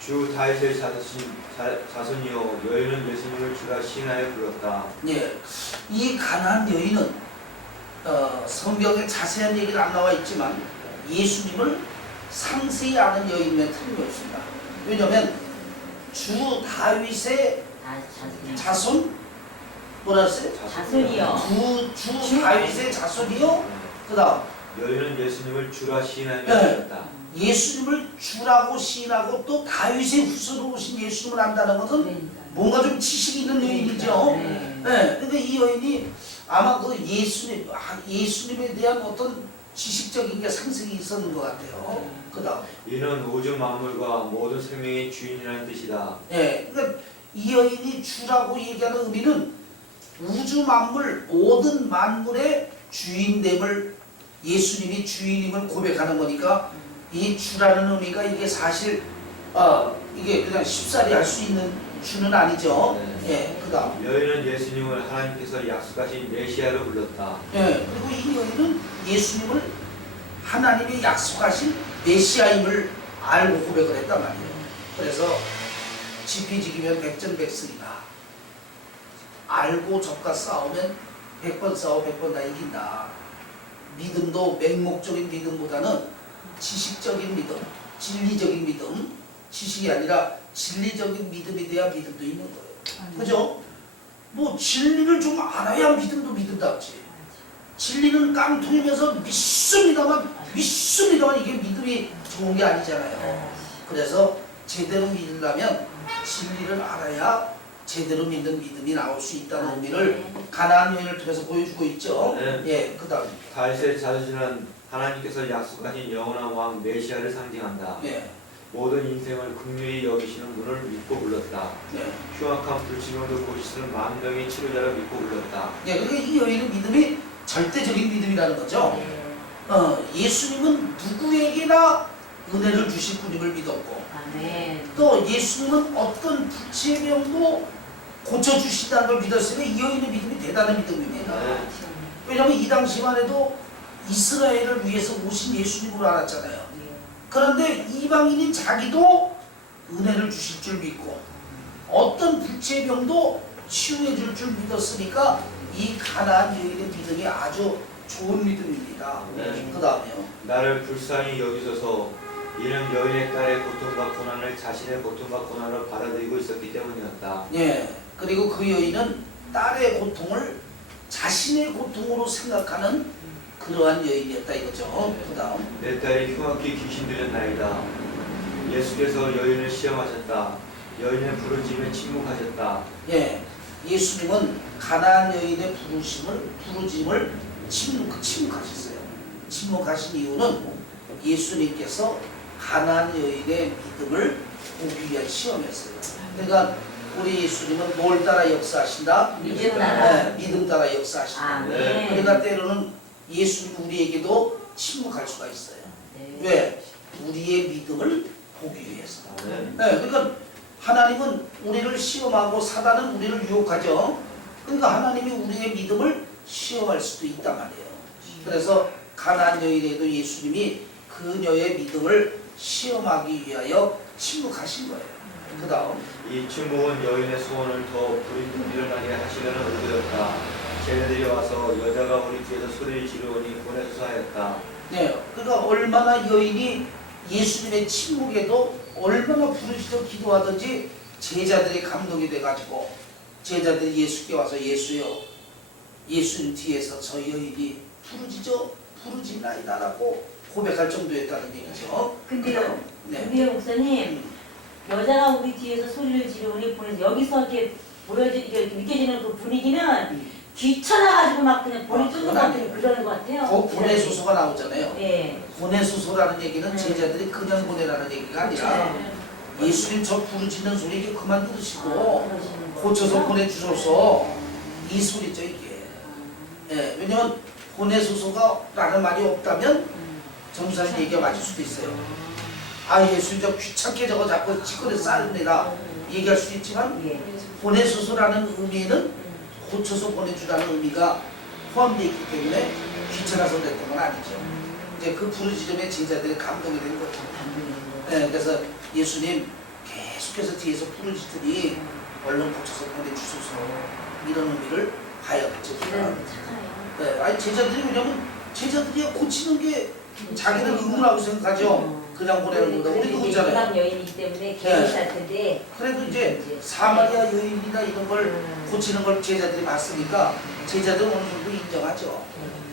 주 다윗의 자손이요 여인은 예수님을 주라 시인하여 불렀다. 이 가나안 여인은 성경에 자세한 얘기는 안 나와 있지만 예수님을 상세히 아는 여인이면 틀림없습니다. 왜냐하면 주 다윗의 자손 뭐라 했어요? 자손이요. 주 다윗의 자손이요. 그다음 여인은 예수님을 주라 시인하여 불렀다. 예수님을 주라고 시인하고 또 다윗의 후손으로 오신 예수님을 안다는 것은 뭔가 좀 지식이 있는 여인이죠. 그러니까 이 여인이 아마 그 예수님에 대한 어떤 지식적인 게 상승이 있었는 것 같아요. 그다음 이는 우주 만물과 모든 생명의 주인이라는 뜻이다. 그러니까 이 여인이 주라고 얘기하는 의미는 우주 만물 모든 만물의 주인됨을 예수님이 주인임을 고백하는 거니까 이 주라는 의미가 이게 사실 이게 그냥 쉽사리 할 수 있는 주는 아니죠. 그다음 여인은 예수님을 하나님께서 약속하신 메시아로 불렀다. 그리고 이 여인은 예수님을 하나님이 약속하신 메시아임을 알고 고백을 했단 말이에요. 그래서 지피지기면 백전백승이다. 알고 적과 싸우면 100번 싸워 100번 다 이긴다. 믿음도 맹목적인 믿음보다는 지식적인 믿음, 진리적인 믿음, 지식이 아니라 진리적인 믿음에 대한 믿음도 있는 거예요. 그죠? 뭐 진리를 좀 알아야 믿음도 믿음답지. 진리는 깡통이면서 믿습니다만 이게 믿음이 좋은 게 아니잖아요. 그래서 제대로 믿으려면 진리를 알아야 제대로 믿는 믿음이 나올 수 있다는 의미를 가나안 여인을 통해서 보여주고 있죠. 그다음 다윗의 자손은 하나님께서 약속하신 영원한 왕 메시아를 상징한다. 모든 인생을 긍휼히 여기시는 분을 믿고 불렀다. 흉악한 불치병도 고치시는 만병의 치료자를 믿고 불렀다. 그러니까 이 여인의 믿음이 절대적인 믿음이라는 거죠. 예수님은 누구에게나 은혜를 주실 분임을 믿었고 또 예수님은 어떤 불치의 병도 고쳐주신다는 걸 믿었으니 이 여인의 믿음이 대단한 믿음입니다. 왜냐하면 이 당시만 해도 이스라엘을 위해서 오신 예수님으로 알았잖아요. 그런데 이방인인 자기도 은혜를 주실 줄 믿고 어떤 불치의 병도 치유해 줄 줄 믿었으니까 이 가나안 여인의 믿음이 아주 좋은 믿음입니다. 그 다음에요. 나를 불쌍히 여기소서. 이는 여인의 딸의 고통과 고난을 자신의 고통과 고난을 받아들이고 있었기 때문이었다. 그리고 그 여인은 딸의 고통을 자신의 고통으로 생각하는 그러한 여인이었다 이거죠. 그 다음 내 딸이 흉악히 귀신 들렸나이다. 예수께서 여인을 시험하셨다. 여인의 부르짖음에 침묵하셨다. 예수님은 가나안 여인의 부르짖음을 침묵하셨어요. 침묵하신 이유는 예수님께서 가나안 여인의 믿음을 보기 위한 시험이었어요. 그러니까 우리 예수님은 뭘 따라 역사하신다? 믿음 따라 역사하신다. 그러니까 때로는 예수님 우리에게도 침묵할 수가 있어요. 왜? 우리의 믿음을 보기 위해서. 그러니까 하나님은 우리를 시험하고 사단은 우리를 유혹하죠. 그러니까 하나님이 우리의 믿음을 시험할 수도 있단 말이에요. 그래서 가나안 여인에도 예수님이 그녀의 믿음을 시험하기 위하여 침묵하신 거예요. 그 다음 이 침묵은 여인의 소원을 더 불이 일어나게 하시려는 의도였다. 쟤네들이 와서 여자가 우리 뒤에서 소리를 지르오니 보내소서 하였다. 그러니까 얼마나 여인이 예수님의 침묵에도 얼마나 부르짖어 기도하든지 제자들이 감동이 돼가지고 제자들이 예수께 와서 예수여, 예수님 뒤에서 저 여인이 부르짖나이다라고 고백할 정도였다는 얘기죠. 근데요, 네. 근데요 목사님, 여자가 우리 뒤에서 소리를 지르니 보내서 여기서 이렇게 이렇게 느껴지는 그 분위기는 귀찮아가지고 막 그냥 볼이 쫓는 것 같은 그러는 것 같아요. 거 보내소서가 나오잖아요. 예. 보내소서라는 얘기는 제자들이 그냥 보내라는 얘기가 아니라 예수님 저 부르짖는 소리 이제 그만 들으시고 그러시는 거. 고쳐서 보내주소서, 이 소리죠 이게. 예, 왜냐면 보내소서가라는 말이 없다면 정사님 얘기가 맞을 수도 있어요. 아 예수님 저 귀찮게 저거 자꾸 치권에 쌓습니다 얘기할 수 있지만, 예. 보내소서라는 의미에는 고쳐서 보내주라는 의미가 포함되어 있기 때문에 귀찮아서 그랬던 건 아니죠. 이제 그 부르짖음에 제자들이 감동이 된 거죠. 네, 그래서 예수님 계속해서 뒤에서 부르짖더니 얼른 고쳐서 보내주소서, 이런 의미를 가야겠죠. 제자들 착하네요. 네, 아니 제자들이 왜냐면 제자들이 고치는 게 자기는 의무라고 생각하죠. 그냥 보내는 거다. 우리도 그렇잖아요. 이방 여인이기 때문에 계획할 텐데. 그래도 이제 사마리아 여인이나 이런 걸 고치는 걸 제자들이 봤으니까 제자들은 어느 정도 인정하죠.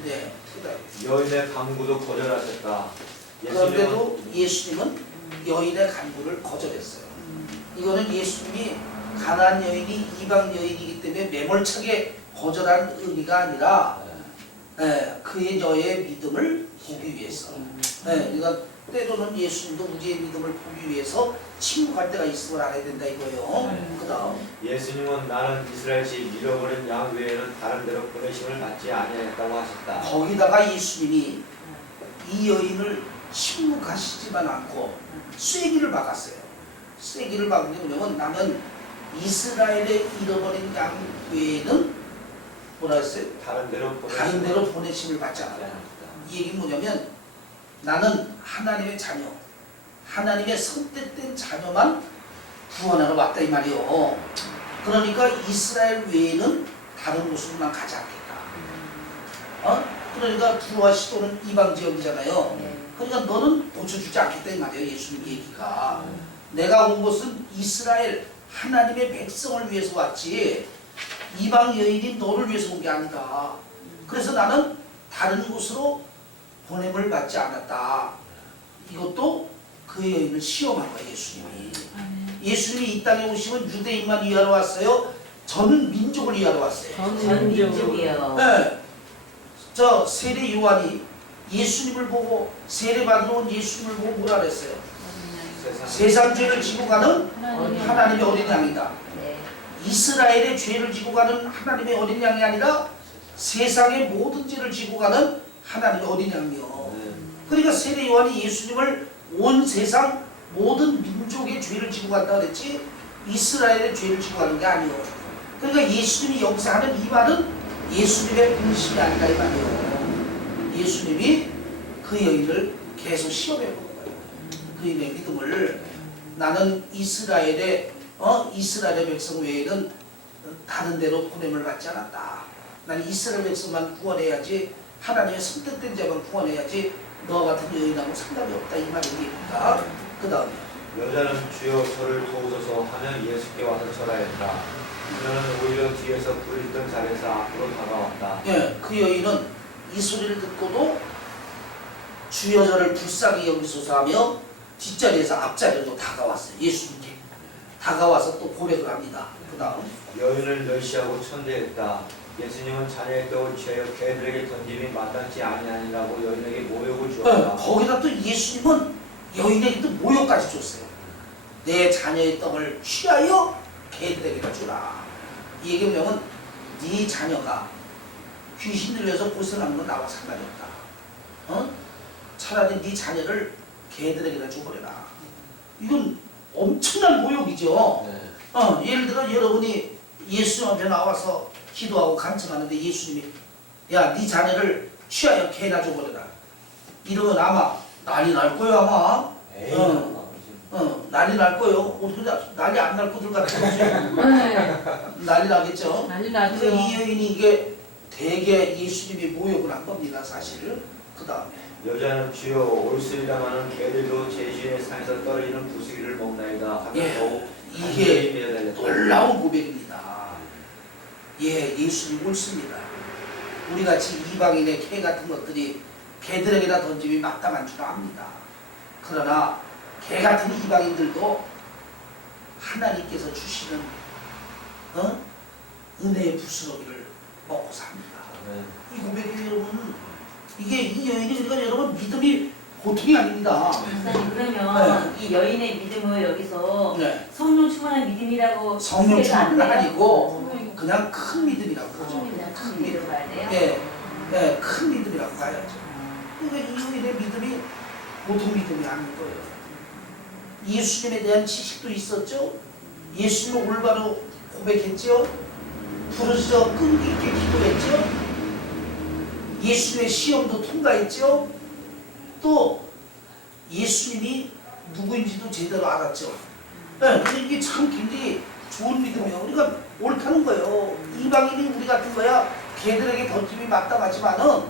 네. 여인의 간구도 거절하셨다. 그런데도 예수님은 여인의 간구를 거절했어요. 이거는 예수님이 가나안 여인이 이방 여인이기 때문에 매몰차게 거절한 의미가 아니라 그녀의 믿음을 보기 위해서. 그러니까 때로는 예수님도 우리의 믿음을 보기 위해서 침묵할 때가 있음을 알아야 된다 이거예요. 그다음 예수님은 나는 이스라엘 집 잃어버린 양 외에는 다른 데로 보내심을 받지 아니하였다고 하셨다. 거기다가 예수님이 이 여인을 침묵하시지만 않고 쐐기를 박았어요. 쐐기를 박은 게 뭐냐면 나는 이스라엘에 잃어버린 양 외에는 뭐라 했어요? 다른 데로 보내심을 받지 않았다. 이 얘기는 뭐냐면 나는 하나님의 자녀, 하나님의 선택된 자녀만 구원하러 왔다 이 말이요. 그러니까 이스라엘 외에는 다른 곳으로 난 가지 않겠다. 그러니까 두로와 시도는 이방 지역이잖아요. 그러니까 너는 고쳐주지 않겠다 이 말이에요. 예수님 얘기가. 내가 온 것은 이스라엘 하나님의 백성을 위해서 왔지 이방 여인이 너를 위해서 온 게 아니다. 그래서 나는 다른 곳으로 보냄을 받지 않았다. 이것도 그 여인을 시험한 거예요. 예수님이. 예수님이 이 땅에 오시면 유대인만 위하러 왔어요? 전 민족을 위하러 왔어요. 전 민족이요. 네. 저 세례 요한이 예수님을 보고 세례 받으러 온 예수님을 보고 뭐라 그랬어요? 세상 죄를 지고 가는 하나님의 어린 양이다. 네. 이스라엘의 죄를 지고 가는 하나님의 어린 양이 아니라 세상의 모든 죄를 지고 가는 하나님의 어린 양이요. 그러니까 세례 요한이 예수님을 온 세상 모든 민족의 죄를 지고 간다 그랬지 이스라엘의 죄를 지고 가는 게 아니요. 그러니까 예수님이 여기서 하는 이 말은 예수님의 분심이 아니라 이 말이에요. 예수님이 그 여인을 계속 시험해 보는 거예요. 그 여인의 믿음을. 나는 이스라엘의 백성 외에는 다른 데로 보냄을 받지 않았다. 나는 이스라엘 백성만 구원해야지, 하나님의 선택된 자만 구원해야지 너와 같은 여인하고 상관이 없다 이 말이니까. 그 다음에 여자는 주여 저를 도우소서 하며 예수께 와서 절하였다. 그녀는 오히려 뒤에서 부르짖던 자리에서 앞으로 다가왔다. 예, 그 여인은 이 소리를 듣고도 주여 저를 불쌍히 여기소서 하며 뒷자리에서 앞자리로 다가왔어요. 예수님께 다가와서 또 고백을 합니다. 그 다음 여인을 멸시하고 천대했다. 예수님은 자녀의 떡을 취하여 개들에게 던짐이 마땅치 아니하니라고 여인에게 모욕을 주었다. 거기다 또 예수님은 여인에게 또 모욕까지 줬어요. 내 자녀의 떡을 취하여 개들에게 주라. 이 얘기 뭐냐면 네 자녀가 귀신 들려서 고생하는 건 나와 상관이 없다. 차라리 네 자녀를 개들에게다 줘버려라. 이건 엄청난 모욕이죠. 네. 예를 들어 여러분이 예수님 앞에 나와서 기도하고 간청하는데 예수님이 야, 네 자녀를 취하여 개나 줘버려라. 이러면 아마 난리 날 거예요 아마. 난리 날 거예요. 근데 난리 안 날 것들 같아요. 난리 나겠죠. 난리 나죠. 그래서 이 여인이 이게 되게 예수님이 모욕을 한 겁니다 사실. 그 다음에 여자는 주여 올수리라마는 개들도 제 주인의 상에서 떨어지는 부수기를 먹나이다 하며 더욱 이게 놀라운 고백입니다. 예, 예수님 옳습니다. 우리같이 이방인의 개 같은 것들이 개들에게나 던짐이 마땅한 줄 압니다. 그러나 개 같은 이방인들도 하나님께서 주시는 은혜의 부스러기를 먹고 삽니다. 이 고백이 여러분, 이게 이 여인이 그러니까 여러분 믿음이 보통이 아닙니다. 목사님 그러면 이 여인의 믿음을 여기서 네. 성령 충만한 믿음이라고 성령 해도 안 충만은 돼요? 아니고 그냥 큰 믿음이라고 그러죠. 그냥 큰 믿음 봐야 돼요? 예, 예, 큰 믿음이라고 봐야죠. 그러니까 이 여인의 믿음이 보통 믿음이 아닌 거예요. 예수님에 대한 지식도 있었죠. 예수님을 올바로 고백했죠. 부르짖어 끈기 있게 기도했죠. 예수님의 시험도 통과했죠. 또 예수님이 누구인지도 제대로 알았죠. 네, 근데 이게 참 굉장히 좋은 믿음이에요. 우리가 옳다는 거예요. 이방인이 우리 같은 거야 개들에게 던짐이 마땅하지만은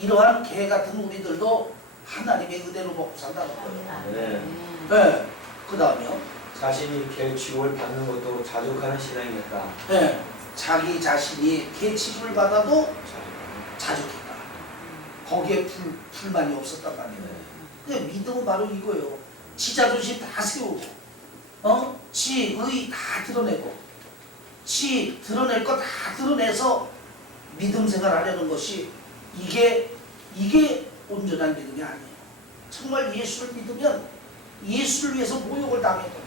이러한 개 같은 우리들도 하나님의 은혜로 먹고 산다는 거예요. 네. 네, 그 다음에요. 자신이 개 취급을 받는 것도 자족하는 신앙이었다. 네, 자기 자신이 개 취급을 받아도 자족했다. 거기에 불만이 없었단 말이에요. 근데 믿음은 바로 이거예요. 지 자존심 다 세우고, 지 의 다 드러내고, 지 드러낼 거 다 드러내서 믿음 생활하려는 것이 이게 온전한 믿음이 아니에요. 정말 예수를 믿으면 예수를 위해서 모욕을 당해도,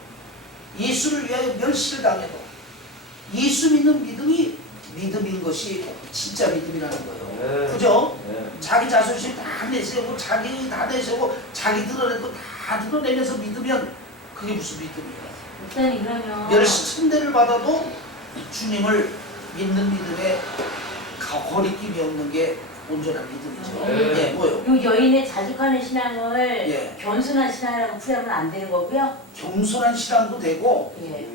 예수를 위하여 멸시를 당해도 예수 믿는 믿음이 믿음인 것이 진짜 믿음이라는 거예요. 네. 그죠? 네. 자기 자존심 다 내세우고 자기 다 내세우고 자기 드러낼 거 다 드러내면서 믿으면 그게 무슨 믿음이에요? 목사님 그러면 멸시 침대를 받아도 주님을 믿는 믿음에 거리낌이 없는 게 온전한 믿음이죠. 네. 예, 뭐요? 이 여인의 자족하는 신앙을 예. 겸손한 신앙이라고 풀이하면 안 되는 거고요. 겸손한 신앙도 되고 예.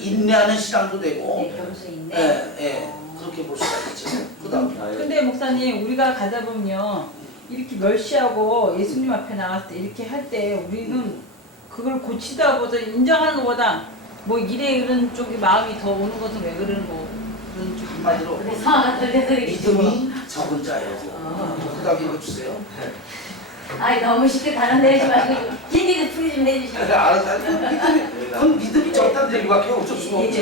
인내하는 신앙도 되고 네, 겸손 있네. 예, 그렇게 볼 수가 있죠. 그 다음 근데 목사님 우리가 가다 보면 이렇게 멸시하고 예수님 앞에 나갔을 때 이렇게 할 때 우리는 그걸 고치다 보다 인정하는 것보다 뭐 이래 이런 쪽이 마음이 더 오는 것은 왜 그러는 거 그런 쪽 한마디로 우리 상황을 돌려서 믿음이 적은 자예요. 그 다음 읽어주세요. 아이 너무 쉽게 단어 내리지 말고 길게 풀이 좀 해주시면. 알았어. 그건 믿음이 적다는 얘기밖에 없을 수가 없죠.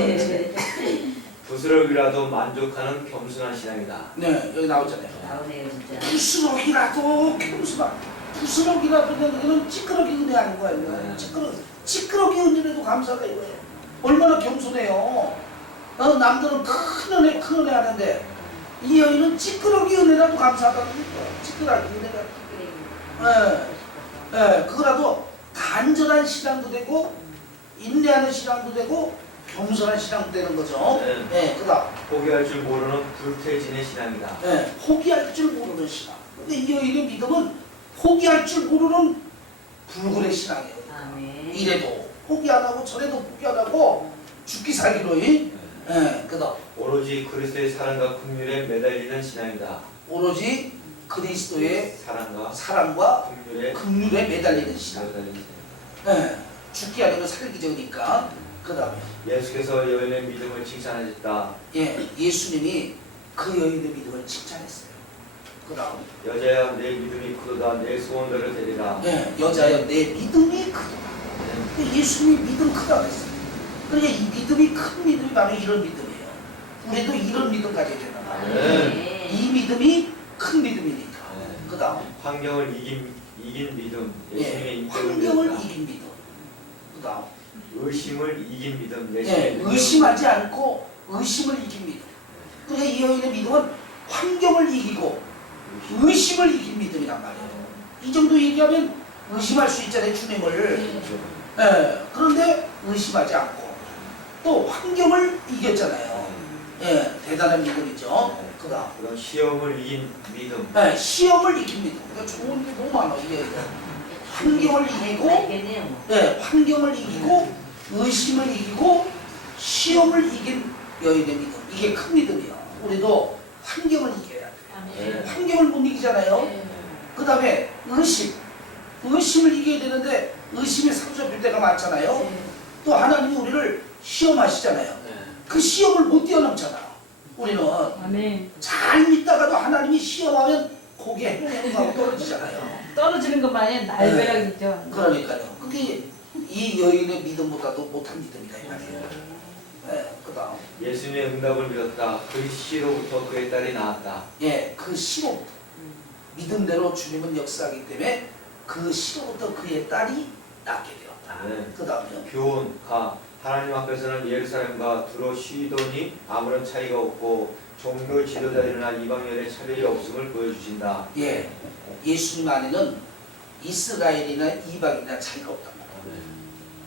부스럭이라도 만족하는 겸손한 신앙이다. 네, 여기 나오잖아요. 나오네요 진짜. 부스럭이라도 겸손한, 부스럭이라도 이건 찌끄러기 은혜하는 거예요. 네. 찌끄러기 은혜도 감사가 이거예요. 얼마나 겸손해요. 남들은 큰 은혜 하는데 이 여인은 찌끄러기 은혜라도 감사하다는 거예요. 찌끄러기 은혜가. 예, 그거라도 간절한 신앙도 되고 인내하는 신앙도 되고 겸손한 신앙도 되는 거죠. 네. 그다음 포기할 줄 모르는 불태진의 신앙이다. 포기할 줄 모르는 신앙. 근데 이 여인의 믿음은 포기할 줄 모르는 불굴의 신앙이에요. 아멘. 이래도 포기 안 하고 저래도 포기 안 하고 죽기 살기로 그다음 오로지 그리스도의 사랑과 긍휼에 매달리는 신앙이다. 오로지 그리스도의 사랑과 사랑과 긍휼에 긍휼에 매달리는 신앙. 매달리는 신앙. 죽기 아니면 살기 적으니까. 그 다음에 예수께서 여인의 믿음을 칭찬하셨다. 예수님이 그 여인의 믿음을 칭찬했어요. 그 다음 여자야 내 믿음이 크도다 내 소원대로 되리라. 여자여 내 믿음이 크도다. 예수님이 믿음 크다고 했어요. 그러니까 이 믿음이 큰 믿음이 바로 이런 믿음이에요. 우리도 이런 믿음 가져야 된단 말이에요. 이 믿음이 큰 믿음이니까. 그 다음 환경을 이긴 믿음. 예수님의 인격을 환경을 믿었다. 이긴 믿음. 그 다음 의심을 이긴 믿음. 예수님의 의심하지 않고 의심을 이긴 믿음. 그러니까 이 여인의 믿음은 환경을 이기고 의심을 이긴 믿음이란 말이에요. 이 정도 얘기하면 의심할 수 있잖아요, 주님을. 그런데 의심하지 않고 또 환경을 이겼잖아요. 대단한 믿음이죠. 그 다음 시험을 이긴 믿음. 시험을 이긴 믿음. 그러니까 좋은 게 너무 많아. 이게 환경을 이기고 환경을 이기고 의심을 이기고 시험을 이긴 여인의 믿음. 이게 큰 믿음이에요. 우리도 환경을 이겨야 돼요. 환경을 못 이기잖아요. 그 다음에 의심을 이겨야 되는데 의심에 사로잡힐 때가 많잖아요. 또 하나님이 우리를 시험하시잖아요. 그 시험을 못 뛰어넘잖아. 우리는 아멘. 잘 믿다가도 하나님이 시험하면 거기에 행복하고 떨어지잖아요. 떨어지는 것만 아니라 날벼락이죠. 그러니까요. 그게 이 여인의 믿음보다도 못한 믿음이다 이 말이에요. 네, 그다음. 예수님의 응답을 믿었다. 그 시로부터 그의 딸이 나왔다. 예, 그 시로부터 믿음대로 주님은 역사하기 때문에 그 시로부터 그의 딸이 낳게 되었다. 네. 그다음요. 교훈 가 하나님 앞에서는 예루살렘과 두로 시돈이 아무런 차이가 없고 종교 지도자들이나 이방인의 차별이 없음을 보여주신다. 예, 예수님 안에는 이스라엘이나 이방인이나 차이가 없단 말이에요.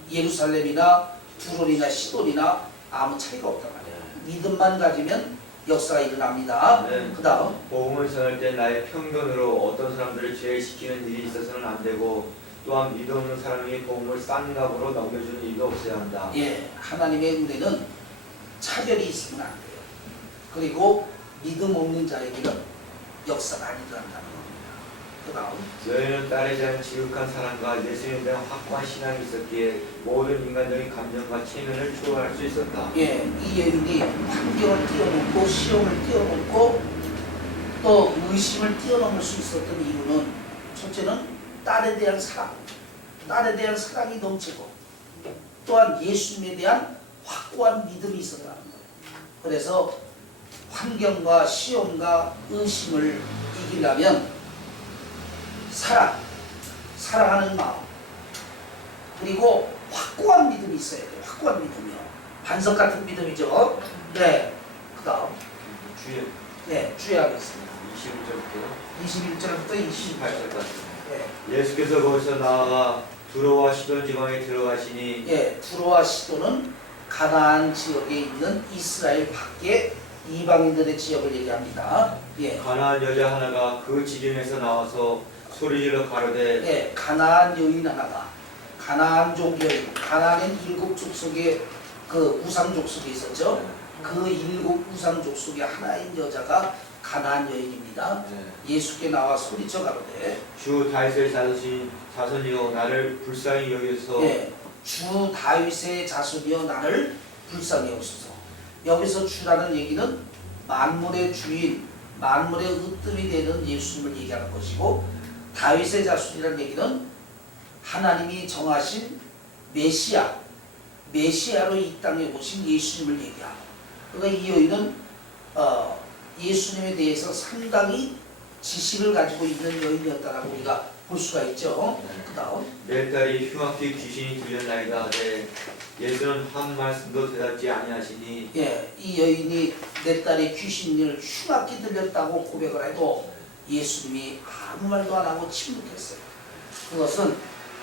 예루살렘이나 두론이나 시돈이나 아무 차이가 없단 말이에요. 믿음만 가지면 역사가 일어납니다. 네. 그 다음 복음을 전할 때 나의 편견으로 어떤 사람들을 죄시키는 일이 있어서는 안 되고 또한 믿음 없는 사람이 복음을 싼 값으로 넘겨주는 일도 없어야 한다. 예, 하나님의 은혜는 차별이 있으면 안 돼요. 그리고 믿음 없는 자에게는 역사가 안 일어난다는 겁니다. 그 다음 여인은 딸에 대한 지극한 사랑과 예수님에 대한 확고한 신앙이 있었기에 모든 인간적인 감정과 체면을 초월할 수 있었다. 예, 이 여인이 환경을 뛰어넘고 시험을 뛰어넘고 또 의심을 뛰어넘을 수 있었던 이유는 첫째는 딸에 대한 사랑, 딸에 대한 사랑이 넘치고 또한 예수님에 대한 확고한 믿음이 있었다는 거예요. 그래서 환경과 시험과 의심을 이기려면 사랑하는 마음, 그리고 확고한 믿음이 있어야 돼요. 확고한 믿음이요. 반석 같은 믿음이죠. 네. 그 다음. 주의 네, 주의하겠습니다. 21절부터 21절부터 28절까지. 28절까지. 네. 예수께서 거기서 나아가 두로와 시돈 지방에 들어가시니 예, 두로와 시도는 가나안 지역에 있는 이스라엘 밖에 이방인들의 지역을 얘기합니다. 예. 가나안 여자 하나가 그 지경에서 나와서 소리질러 가로되 예, 가나안 여인 하나가 가나안족 여인, 가나안엔 7 족속의 그 우상 족속이 있었죠. 그 7 우상 족속의 하나인 여자가 가나안 여인입니다. 예수께 나와 소리쳐 가로되 주 다윗의 자손이여 나를 불쌍히 여기소서. 예, 주 다윗의 자손이여 나를 불쌍히 여기소서. 여기서 주라는 얘기는 만물의 주인, 만물의 으뜸이 되는 예수님을 얘기하는 것이고, 다윗의 자손이라는 얘기는 하나님이 정하신 메시아로 이 땅에 오신 예수님을 얘기하고, 그러니까 이 여인은 예수님에 대해서 상당히 지식을 가지고 있는 여인이었다라고 우리가 볼 수가 있죠. 그 다음 내 딸이 흉악히 귀신이 들렸나이다 하되 예수는 한 말씀도 대답지 아니하시니 예, 이 여인이 내 딸의 귀신을 흉악히 들렸다고 고백을 해도 예수님이 아무 말도 안 하고 침묵했어요. 그것은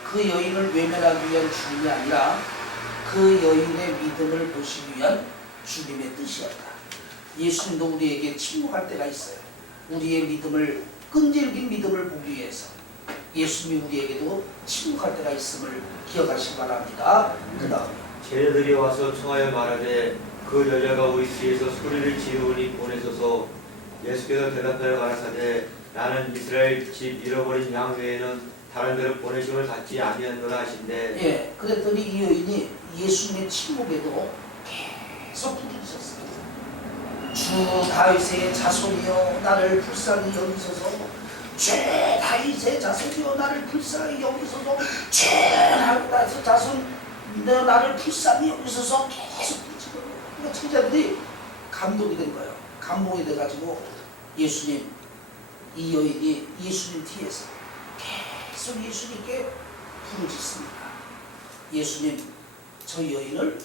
그 여인을 외면하기 위한 주님이 아니라 그 여인의 믿음을 보시기 위한 주님의 뜻이었다. 예수님도 우리에게 침묵할 때가 있어요. 우리의 믿음을, 끈질긴 믿음을 보기 위해서 예수님이 우리에게도 침묵할 때가 있음을 기억하시기 바랍니다. 그 다음 제자들이 와서 청하여 말하되 그 여자가 우리 뒤에서 소리를 지르니 보내소서. 예수께서 대답하여 가라사대 나는 이스라엘 집 잃어버린 양 외에는 다른 데로 보내심을 받지 아니하노라 하신대. 예, 그랬더니 이 여인이 예수님의 침묵에도 계속 부르짖었어요. 주 다윗의 자손이여 나를 불쌍히 여기소서. 주 다윗의 자손이여 나를 불쌍히 여기소서. 주 다윗의 자손이여 나를 불쌍히 여기소서. 계속 부르짖어요. 그러니까 제자들이 감동이 된 거예요. 감동이 돼가지고 예수님, 이 여인이 예수님 뒤에서 계속 예수님께 부르짖습니다. 예수님, 저 여인을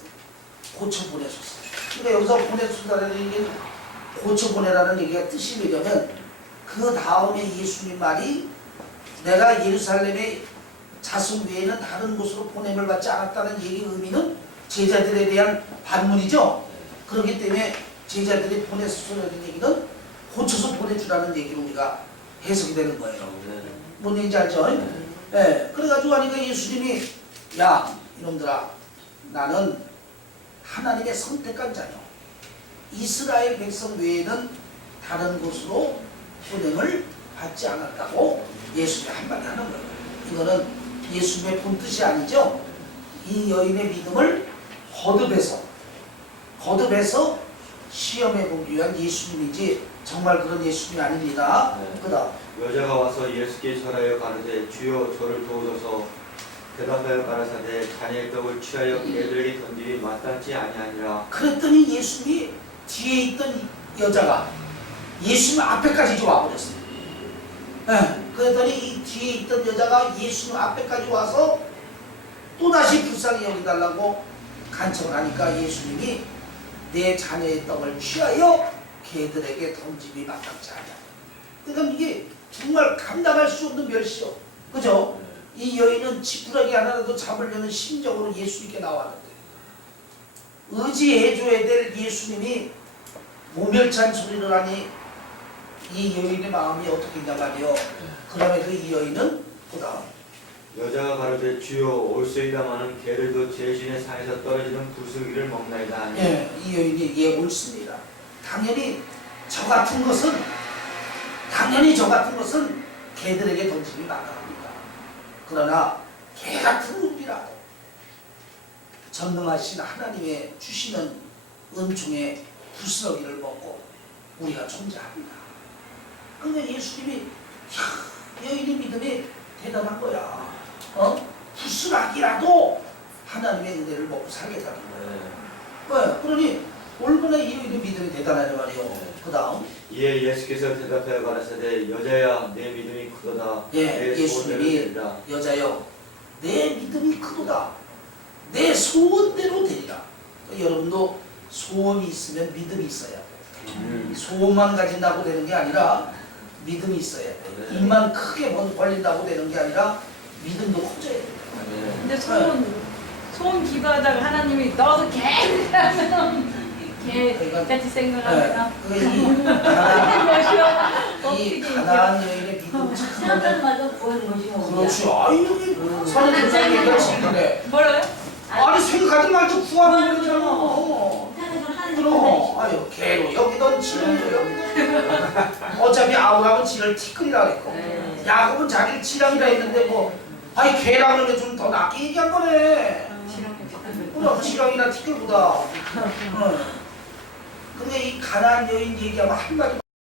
고쳐보내소서. 그러니까 여기서 보내소서라는 얘기는 고쳐보내라는 얘기가 뜻이 뭐냐면 그 다음에 예수님 말이 내가 예루살렘의 자손 외에는 다른 곳으로 보냄을 받지 않았다는 얘기 의미는 제자들에 대한 반문이죠. 그렇기 때문에 제자들이 보내소서라는 얘기는 고쳐서 보내주라는 얘기로 우리가 해석이 되는 거예요. 뭔 얘기인지 알죠? 네. 그래가지고 하니까 예수님이 야 이놈들아 나는 하나님의 선택한 자요. 이스라엘 백성 외에는 다른 곳으로 보냄을 받지 않았다고 예수님이 한마디 하는 거예요. 이거는 예수님의 본 뜻이 아니죠. 이 여인의 믿음을 거듭해서 시험해 보기 위한 예수님이지 정말 그런 예수님이 아닙니다. 네. 그다음 여자가 와서 예수께 절하여 가로되 주여 저를 도우소서. 대답하여 가라사대 자네의 떡을 취하여 개들에게 던지기 마땅치 아니하니라. 그랬더니 예수님이 뒤에 있던 여자가 예수님 앞에까지 와버렸어요. 그랬더니 이 뒤에 있던 여자가 예수님 앞에까지 와서 또다시 불쌍히 여기달라고 간청을 하니까 예수님이 내 자녀의 떡을 취하여 개들에게 던짐이 마땅치 않냐. 그러니까 이게 정말 감당할 수 없는 멸시요. 그죠? 이 여인은 지푸라기 하나라도 잡으려는 심정으로 예수님께 나왔는데 의지해줘야 될 예수님이 모멸찬 소리를 하니 이 여인의 마음이 어떻겠냐 말이요. 그럼에도 이 여인은 보다 여자가 가로되 주여 올소이다마는 개들도 제 신의 산에서 떨어지는 부스기를 먹나이다 하니. 예, 이 여인이 옳습니다. 당연히 저 같은 것은 개들에게 던짐이 마땅합니다. 그러나 개 같은 우리라도 전능하신 하나님의 주시는 은총의 부스러기를 먹고 우리가 존재합니다. 그러니까 예수님이 여인의 믿음이 대단한 거야. 부스러기라도 하나님의 은혜를 먹고 살겠다는 거예요. 왜? 그러니 얼마나 이 여인의 믿음이 대단하냐 말이요. 그 다음 이에 예수께서 대답하여 가라사대 여자야 내 믿음이 크도다. 내 소원대로 예수님이 되리라. 여자여 내 믿음이 크도다. 내 소원대로 되리라. 그러니까 여러분도 소원이 있으면 믿음이 있어야 돼. 소원만 가진다고 되는 게 아니라 믿음이 있어야 돼. 입만 크게 벌린다고 되는 게 아니라 믿음도 커져야 돼. 근데 소원 기도하다가 하나님이 너도 개라면 개같이 생각하면 이 가나안 여인의 믿음 생각하는 참 말도 보는 것이 뭐. 그렇지. 아유 사는 세상에 얘기하시는데 뭐라요? 아니 생각하지 말고 구하는 거잖아. 생각을 하는 그럼 아유 개로 여기던 지렁이로 여기 어차피 아우라면 지를 티끌이라 그랬고 야곱은 자기를 지렁이라 했는데 뭐 아니 개라 그러면 좀 더 낫게 얘기한 거네. 그럼 지렁이나 티끌보다. 근데 이 가나안 여인 얘기하면 한마디